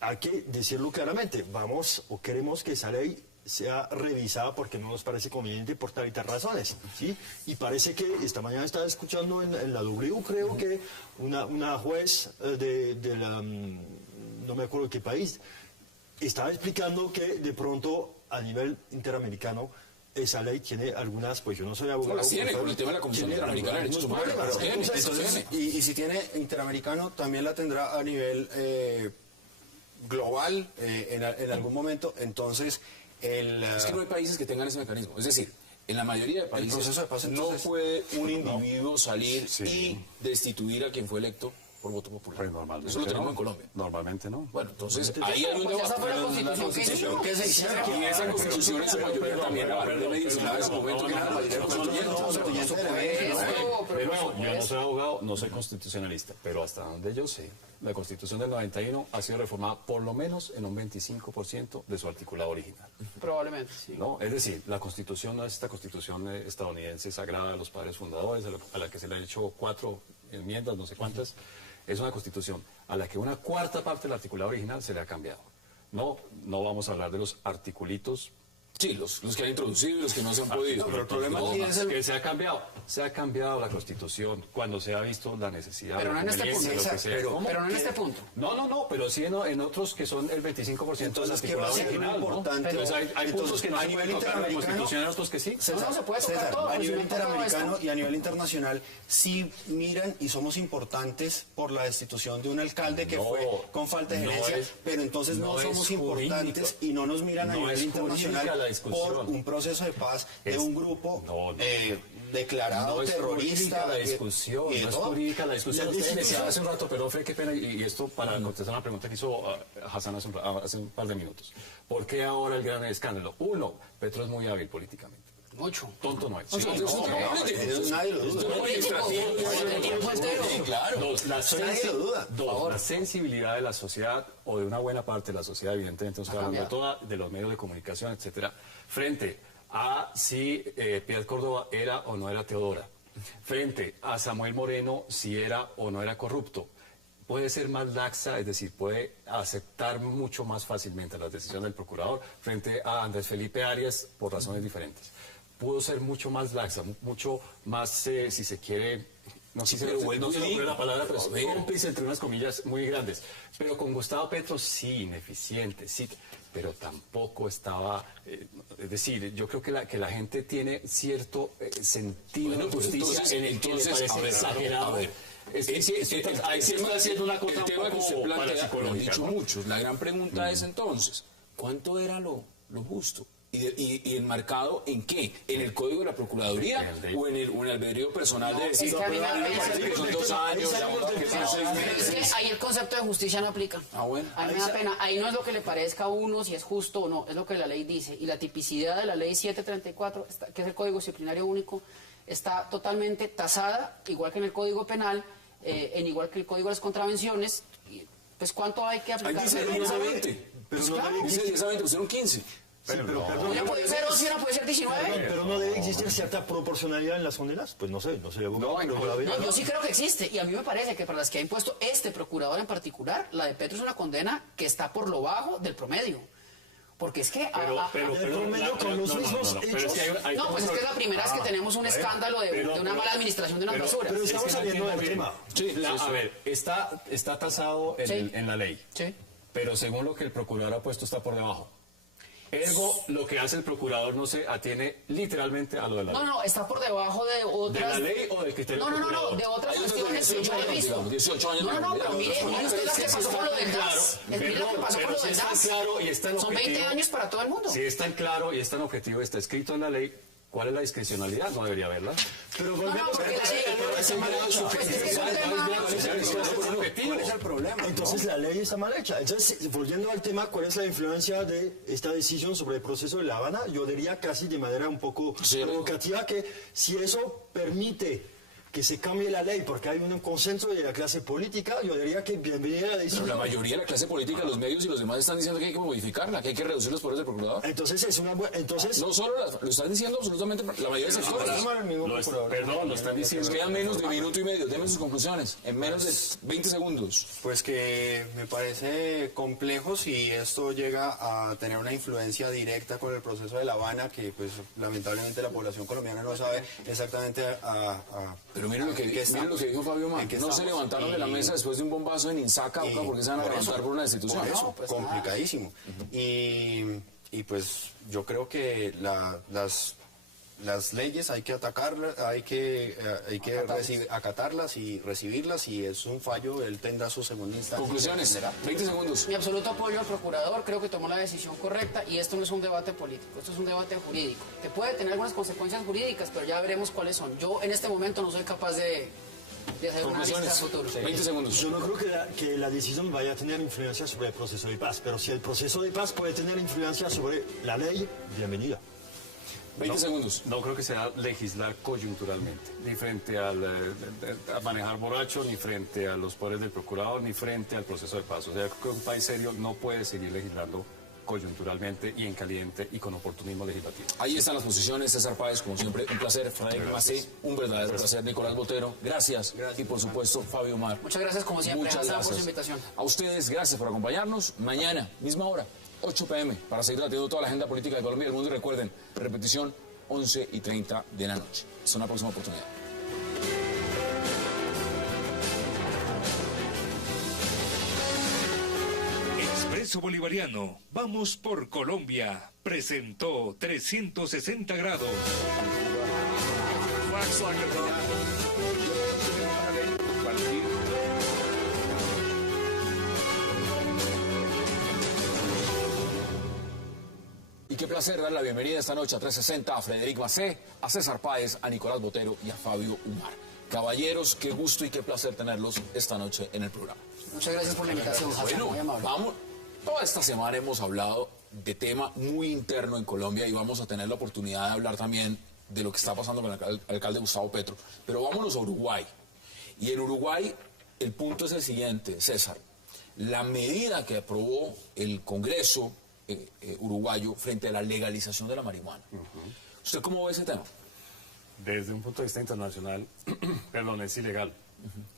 hay que decirlo claramente. Vamos o queremos que esa ley sea revisada porque no nos parece conveniente por tal y tal razones, ¿sí? Y parece que esta mañana estaba escuchando en la W, creo que una juez de la, no me acuerdo qué país, estaba explicando que de pronto a nivel interamericano esa ley tiene algunas, pues yo no soy abogado. No las tiene, con el tema de la Comisión Interamericana de Derechos Humanos. Entonces, y si tiene interamericano, también la tendrá a nivel global en algún momento. Entonces, es que no hay países que tengan ese mecanismo. Es decir, en la mayoría de países no puede un individuo salir y destituir a quien fue electo por voto popular. Pues normalmente eso lo tenemos en Colombia. Normalmente no. Bueno, entonces ahí hay un debate. Esa fue la Constitución que se hicieron. Y esa Constitución en su mayoría también la verdad me dice en ese momento que era la mayoría constituyente. Pero yo no soy abogado, no soy constitucionalista, pero hasta donde yo sé, la Constitución del 91 ha sido reformada por lo menos en un 25% de su articulado original. Probablemente, sí. ¿No? Es decir, la Constitución no es esta Constitución estadounidense sagrada de los padres fundadores, a la que se le han hecho 4 enmiendas, no sé cuántas. Es una Constitución a la que una cuarta parte del articulado original se le ha cambiado. No vamos a hablar de los articulitos. Sí, los que han introducido y los que no se han podido. Pero el problema aquí es que se ha cambiado la Constitución cuando se ha visto la necesidad. Pero no en este punto. Pero no en este punto. No, pero sí en otros que son el 25% del articulado original. Entonces hay puntos que no se pueden tocar en la Constitución y otros que sí. No se puede tocar todo. A nivel interamericano y a nivel internacional sí miran y somos importantes por la destitución de un alcalde que fue con falta de gerencia, pero entonces no somos importantes y no nos miran a nivel internacional por un proceso de paz de un grupo declarado terrorista. No es jurídica la discusión. Usted decía hace un rato, pero Fred, qué pena, y esto para contestar una pregunta que hizo Hassan hace un par de minutos. ¿Por qué ahora el gran escándalo? Uno, Petro es muy hábil políticamente. Mucho. Tonto no es. Nadie lo duda. Dos, la sensibilidad de la sociedad o de una buena parte de la sociedad, evidentemente, no estoy hablando de los medios de comunicación, etcétera, frente a si Piedad Córdoba era o no era Teodora, frente a Samuel Moreno si era o no era corrupto. Puede ser más laxa, es decir, puede aceptar mucho más fácilmente las decisiones del procurador frente a Andrés Felipe Arias por razones diferentes. Pudo ser mucho más laxa, mucho más, si se quiere, no sé si la palabra, pero es cómplice entre unas comillas muy grandes. Pero con Gustavo Petro sí, ineficiente, sí, pero tampoco estaba, es decir, yo creo que la gente tiene cierto sentido de justicia en el que le parece exagerado. Ahí sí está haciendo una cosa. El tema que usted plantea, lo han dicho muchos. La gran pregunta es entonces, ¿cuánto era lo justo? ¿Y enmarcado en qué? ¿En el Código de la Procuraduría o en el albedrío personal de decir que son 2 años, que son 6 meses? Es que ahí el concepto de justicia no aplica. Bueno. A mí me da pena. Ahí no es lo que le parezca a uno si es justo o no, es lo que la ley dice. Y la tipicidad de la ley 734, que es el Código Disciplinario Único, está totalmente tasada, igual que en el Código Penal, igual que el Código de las Contravenciones. Pues ¿cuánto hay que aplicar? Ahí dice 10 a 20. Dice 10 a 20, pusieron 15. Pero ¿Una puede ser 11 y una puede ser 19? Pero no debe existir cierta proporcionalidad en las condenas? Pues no sé el abogado. No, yo sí creo que existe, y a mí me parece que para las que ha impuesto este procurador en particular, la de Petro es una condena que está por lo bajo del promedio. Porque es que... el promedio con los mismos hechos... No, pues es que es la primera vez que tenemos un escándalo de una mala administración de una basura. Pero estamos saliendo del tema. A ver, está tasado en la ley, pero según lo que el procurador ha puesto está por debajo. Ergo, lo que hace el procurador no se atiene literalmente a lo de la ley. No, está por debajo de otras... ¿De la ley o del criterio? No, de otras cuestiones que yo he visto. 18 años. No, pero mire usted las que pasó con lo del gas. Mire lo que pasó con lo del gas. Son 20 años para todo el mundo. Si es tan claro y es tan objetivo, está escrito en la ley, ¿cuál es la discrecionalidad? No debería haberla. Pero volvemos ¿Cuál es el problema? Entonces la ley está mal hecha. Entonces, volviendo al tema, ¿cuál es la influencia de esta decisión sobre el proceso de La Habana? Yo diría casi de manera un poco provocativa que si eso permite que se cambie la ley porque hay un consenso de la clase política, yo diría que bienvenida la decisión. Pero la mayoría de la clase política, los medios y los demás están diciendo que hay que modificarla, que hay que reducir los poderes del procurador. Entonces es una buena... No solo lo están diciendo absolutamente la mayoría de sectores. Perdón, lo están diciendo. Queda menos de minuto y medio. Denme sus conclusiones. En menos de 20 segundos. Pues que me parece complejo si esto llega a tener una influencia directa con el proceso de La Habana, que pues lamentablemente la población colombiana no sabe exactamente Pero miren lo que dijo Fabio Omar. No se levantaron de la mesa después de un bombazo en Insaca, porque se van a levantar por una destitución. Por eso, pues complicadísimo. Y pues yo creo que las leyes hay que atacarlas, hay que acatarlas y recibirlas, y es un fallo, él tendrá su segunda instancia. Conclusiones, 20 segundos. Mi absoluto apoyo al procurador, creo que tomó la decisión correcta, y esto no es un debate político, esto es un debate jurídico, que puede tener algunas consecuencias jurídicas, pero ya veremos cuáles son. Yo en este momento no soy capaz de hacer una lista futuro. 20 segundos. Yo no creo que la decisión vaya a tener influencia sobre el proceso de paz, pero si el proceso de paz puede tener influencia sobre la ley, bienvenida. 20 segundos. No creo que sea legislar coyunturalmente, ni frente a manejar borracho, ni frente a los poderes del procurador, ni frente al proceso de paz. O sea, creo que un país serio no puede seguir legislando coyunturalmente y en caliente y con oportunismo legislativo. Ahí están las posiciones. César Páez, como siempre, un placer. Frederic Massé, un verdadero placer. Nicolás Botero, gracias. Y por supuesto, Fabio Omar. Muchas gracias, como siempre. Muchas gracias por su invitación. A ustedes, gracias por acompañarnos. Mañana, misma hora, 8 p.m, para seguir debatiendo toda la agenda política de Colombia y del mundo. Y recuerden, repetición, 11:30 de la noche. Hasta una próxima oportunidad. Expreso Bolivariano, vamos por Colombia, presentó 360 grados. Y qué placer dar la bienvenida esta noche a 360 a Frederic Massé, a César Páez, a Nicolás Botero y a Fabio Umar. Caballeros, qué gusto y qué placer tenerlos esta noche en el programa. Muchas gracias por la invitación. Bueno, vamos. Toda esta semana hemos hablado de tema muy interno en Colombia y vamos a tener la oportunidad de hablar también de lo que está pasando con el alcalde Gustavo Petro. Pero vámonos a Uruguay. Y en Uruguay el punto es el siguiente, César. La medida que aprobó el Congreso uruguayo frente a la legalización de la marihuana. ¿Usted cómo ve ese tema? Desde un punto de vista internacional, perdón, es ilegal.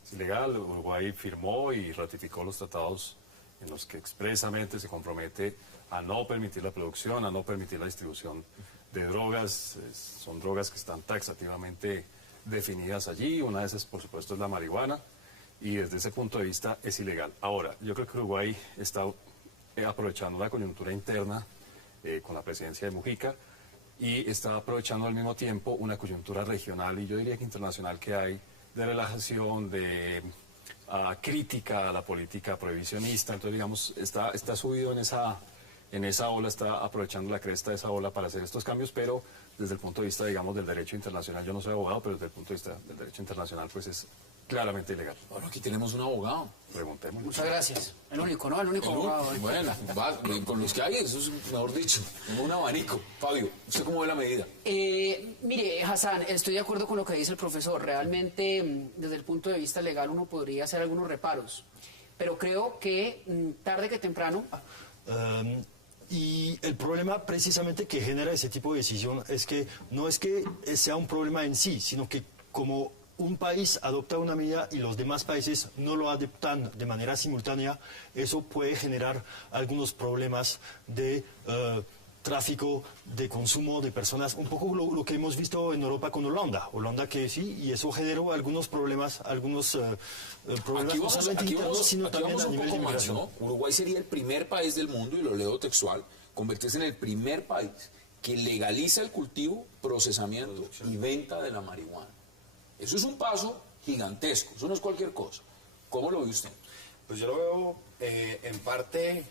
Es ilegal. Uruguay firmó y ratificó los tratados en los que expresamente se compromete a no permitir la producción, a no permitir la distribución de drogas. Son drogas que están taxativamente definidas allí. Una de esas, por supuesto, es la marihuana. Y desde ese punto de vista es ilegal. Ahora, yo creo que Uruguay está aprovechando la coyuntura interna con la presidencia de Mujica y está aprovechando al mismo tiempo una coyuntura regional y yo diría que internacional que hay de relajación, de crítica a la política prohibicionista. Entonces, digamos, está subido en esa ola, está aprovechando la cresta de esa ola para hacer estos cambios, pero desde el punto de vista, digamos, del derecho internacional, yo no soy abogado, pero desde el punto de vista del derecho internacional, pues es claramente ilegal. Bueno, aquí tenemos un abogado. Preguntemos. Muchas gracias. El único, ¿no? El único abogado. Bueno, con los que hay, eso es mejor dicho, un abanico. Fabio, ¿usted cómo ve la medida? Mire, Hassan, estoy de acuerdo con lo que dice el profesor. Realmente, desde el punto de vista legal, uno podría hacer algunos reparos. Pero creo que tarde que temprano... Y el problema precisamente que genera ese tipo de decisión es que no es que sea un problema en sí, sino que como un país adopta una medida y los demás países no lo adoptan de manera simultánea, eso puede generar algunos problemas de tráfico, de consumo de personas, un poco lo que hemos visto en Europa con Holanda. Holanda que sí, y eso generó algunos problemas, no solamente internos, sino también a nivel de inmigración. ¿No? Uruguay sería el primer país del mundo, y lo leo textual, convertirse en el primer país que legaliza el cultivo, procesamiento y venta de la marihuana. Eso es un paso gigantesco, eso no es cualquier cosa. ¿Cómo lo ve usted? Pues yo lo veo en parte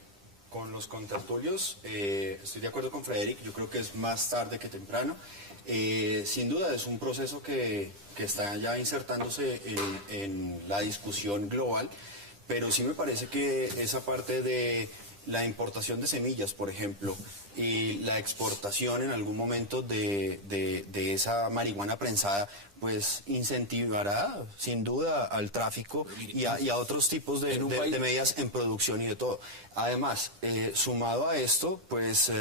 con los contertulios. Estoy de acuerdo con Frederick, yo creo que es más tarde que temprano. Sin duda es un proceso que está ya insertándose en la discusión global, pero sí me parece que esa parte de la importación de semillas, por ejemplo, y la exportación en algún momento de esa marihuana prensada, pues incentivará sin duda al tráfico y a otros tipos de medidas en producción y de todo. Además, sumado a esto, pues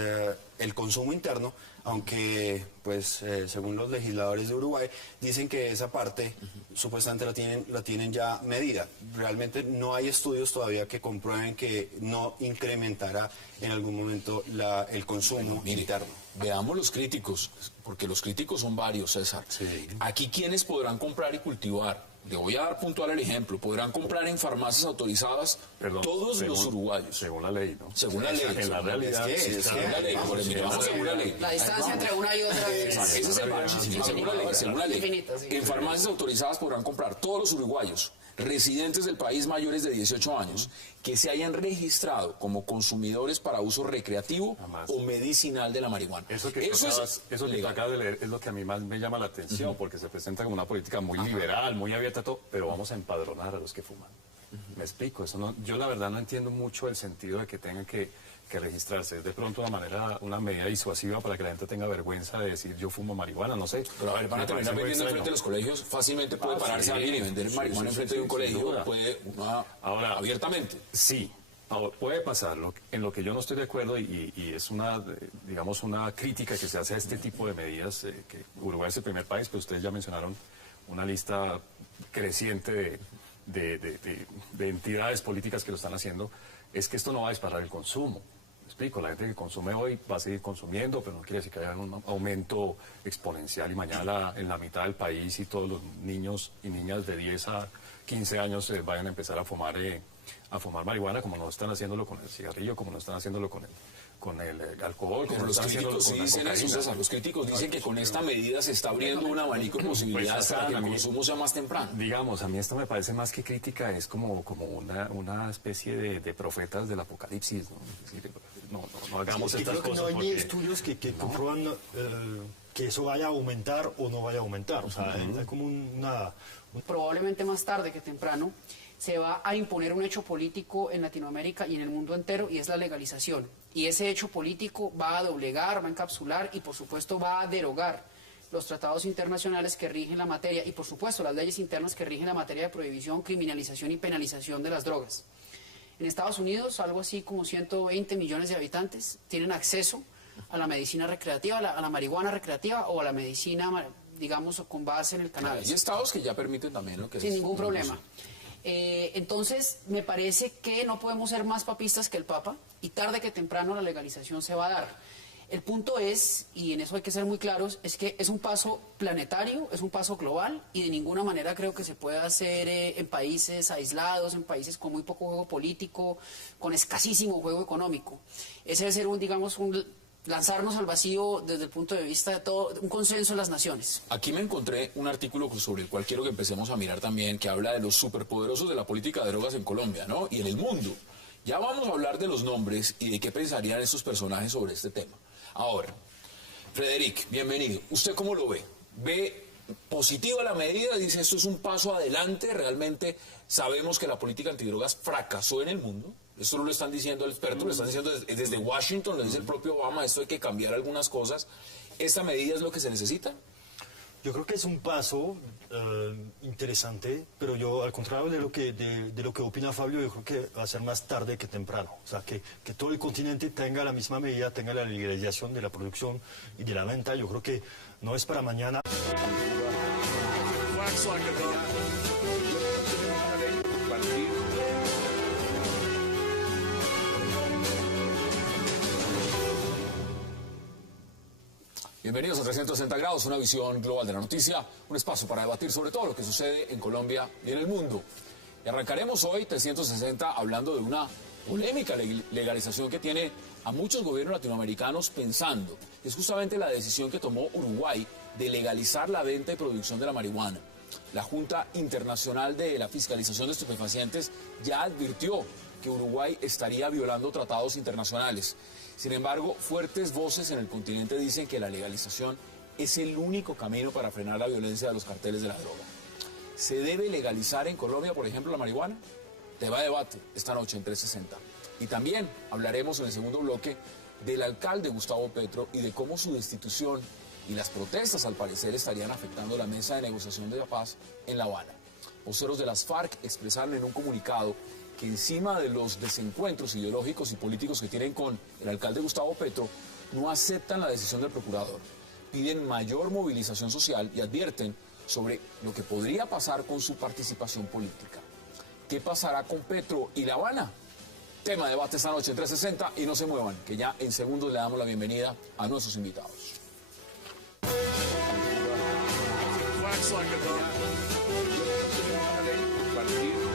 el consumo interno, aunque pues según los legisladores de Uruguay dicen que esa parte supuestamente la tienen ya medida. Realmente no hay estudios todavía que comprueben que no incrementará en algún momento el consumo interno. Veamos los críticos, porque los críticos son varios, César. Sí. Aquí, ¿quiénes podrán comprar y cultivar? Le voy a dar puntual el ejemplo. Podrán comprar en farmacias autorizadas todos los uruguayos. Según la ley, ¿no? Según la ley. En la realidad, según la ley. Según la ley. La distancia entre una y otra es... Ese es el margen. Según la ley. En farmacias autorizadas podrán comprar todos los uruguayos residentes del país mayores de 18 años que se hayan registrado como consumidores para uso recreativo o medicinal de la marihuana. Eso que acabas de leer es lo que a mí más me llama la atención, porque se presenta como una política muy liberal, muy abierta a todo, pero vamos a empadronar a los que fuman. Me explico, eso no, yo la verdad no entiendo mucho el sentido de que tengan que registrarse. Es de pronto una medida disuasiva para que la gente tenga vergüenza de decir yo fumo marihuana, no sé. Pero a ver, van a terminar vendiendo enfrente de los colegios, fácilmente puede pararse alguien y vender marihuana enfrente de un colegio, puede ahora abiertamente. Sí, puede pasar. En lo que yo no estoy de acuerdo y es una crítica que se hace a este tipo de medidas, que Uruguay es el primer país, pero ustedes ya mencionaron una lista creciente de entidades políticas que lo están haciendo, es que esto no va a disparar el consumo. Me explico, la gente que consume hoy va a seguir consumiendo, pero no quiere decir que haya un aumento exponencial y mañana en la mitad del país y todos los niños y niñas de 10 a 15 años vayan a empezar a fumar marihuana, como no están haciéndolo con el cigarrillo, como no están haciéndolo con el alcohol. Pero los críticos sí dicen eso, César. Los críticos dicen que con esta medida se está abriendo un abanico de posibilidades para que el consumo sea más temprano. Digamos, a mí esto me parece más que crítica, es como una especie de profetas del apocalipsis, ¿no? Es decir, no hagamos estas cosas. No hay ni estudios que comprueban que eso vaya a aumentar o no vaya a aumentar. O sea, hay como Probablemente más tarde que temprano se va a imponer un hecho político en Latinoamérica y en el mundo entero, y es la legalización. Y ese hecho político va a doblegar, va a encapsular y por supuesto va a derogar los tratados internacionales que rigen la materia y por supuesto las leyes internas que rigen la materia de prohibición, criminalización y penalización de las drogas. En Estados Unidos, algo así como 120 millones de habitantes tienen acceso a la medicina recreativa, a la marihuana recreativa o a la medicina, digamos, con base en el cannabis. Hay estados que ya permiten también lo que sin ningún problema. Entonces, me parece que no podemos ser más papistas que el Papa y tarde que temprano la legalización se va a dar. El punto es, y en eso hay que ser muy claros, es que es un paso planetario, es un paso global y de ninguna manera creo que se pueda hacer en países aislados, en países con muy poco juego político, con escasísimo juego económico. Ese debe ser lanzarnos al vacío desde el punto de vista de todo, un consenso en las naciones. Aquí me encontré un artículo sobre el cual quiero que empecemos a mirar también, que habla de los superpoderosos de la política de drogas en Colombia, ¿no? Y en el mundo. Ya vamos a hablar de los nombres y de qué pensarían estos personajes sobre este tema. Ahora, Frederick, bienvenido. ¿Usted cómo lo ve? ¿Ve positiva la medida? Dice, esto es un paso adelante. Realmente sabemos que la política antidrogas fracasó en el mundo. Esto no lo están diciendo el experto, lo están diciendo desde Washington, lo dice el propio Obama. Esto hay que cambiar algunas cosas. ¿Esta medida es lo que se necesita? Yo creo que es un paso interesante, pero yo, al contrario de lo que opina Fabio, yo creo que va a ser más tarde que temprano. O sea, que todo el continente tenga la misma medida, tenga la legalización de la producción y de la venta. Yo creo que no es para mañana. Bienvenidos a 360 grados, una visión global de la noticia, un espacio para debatir sobre todo lo que sucede en Colombia y en el mundo. Y arrancaremos hoy 360 hablando de una polémica legalización que tiene a muchos gobiernos latinoamericanos pensando. Es justamente la decisión que tomó Uruguay de legalizar la venta y producción de la marihuana. La Junta Internacional de la Fiscalización de Estupefacientes ya advirtió que Uruguay estaría violando tratados internacionales. Sin embargo, fuertes voces en el continente dicen que la legalización es el único camino para frenar la violencia de los carteles de la droga. ¿Se debe legalizar en Colombia, por ejemplo, la marihuana? Tema de debate esta noche en 360. Y también hablaremos en el segundo bloque del alcalde Gustavo Petro y de cómo su destitución y las protestas, al parecer, estarían afectando la mesa de negociación de la paz en La Habana. Voceros de las FARC expresaron en un comunicado que encima de los desencuentros ideológicos y políticos que tienen con el alcalde Gustavo Petro, no aceptan la decisión del procurador. Piden mayor movilización social y advierten sobre lo que podría pasar con su participación política. ¿Qué pasará con Petro y La Habana? Tema de debate esta noche en 360 y no se muevan, que ya en segundos le damos la bienvenida a nuestros invitados. Wax like a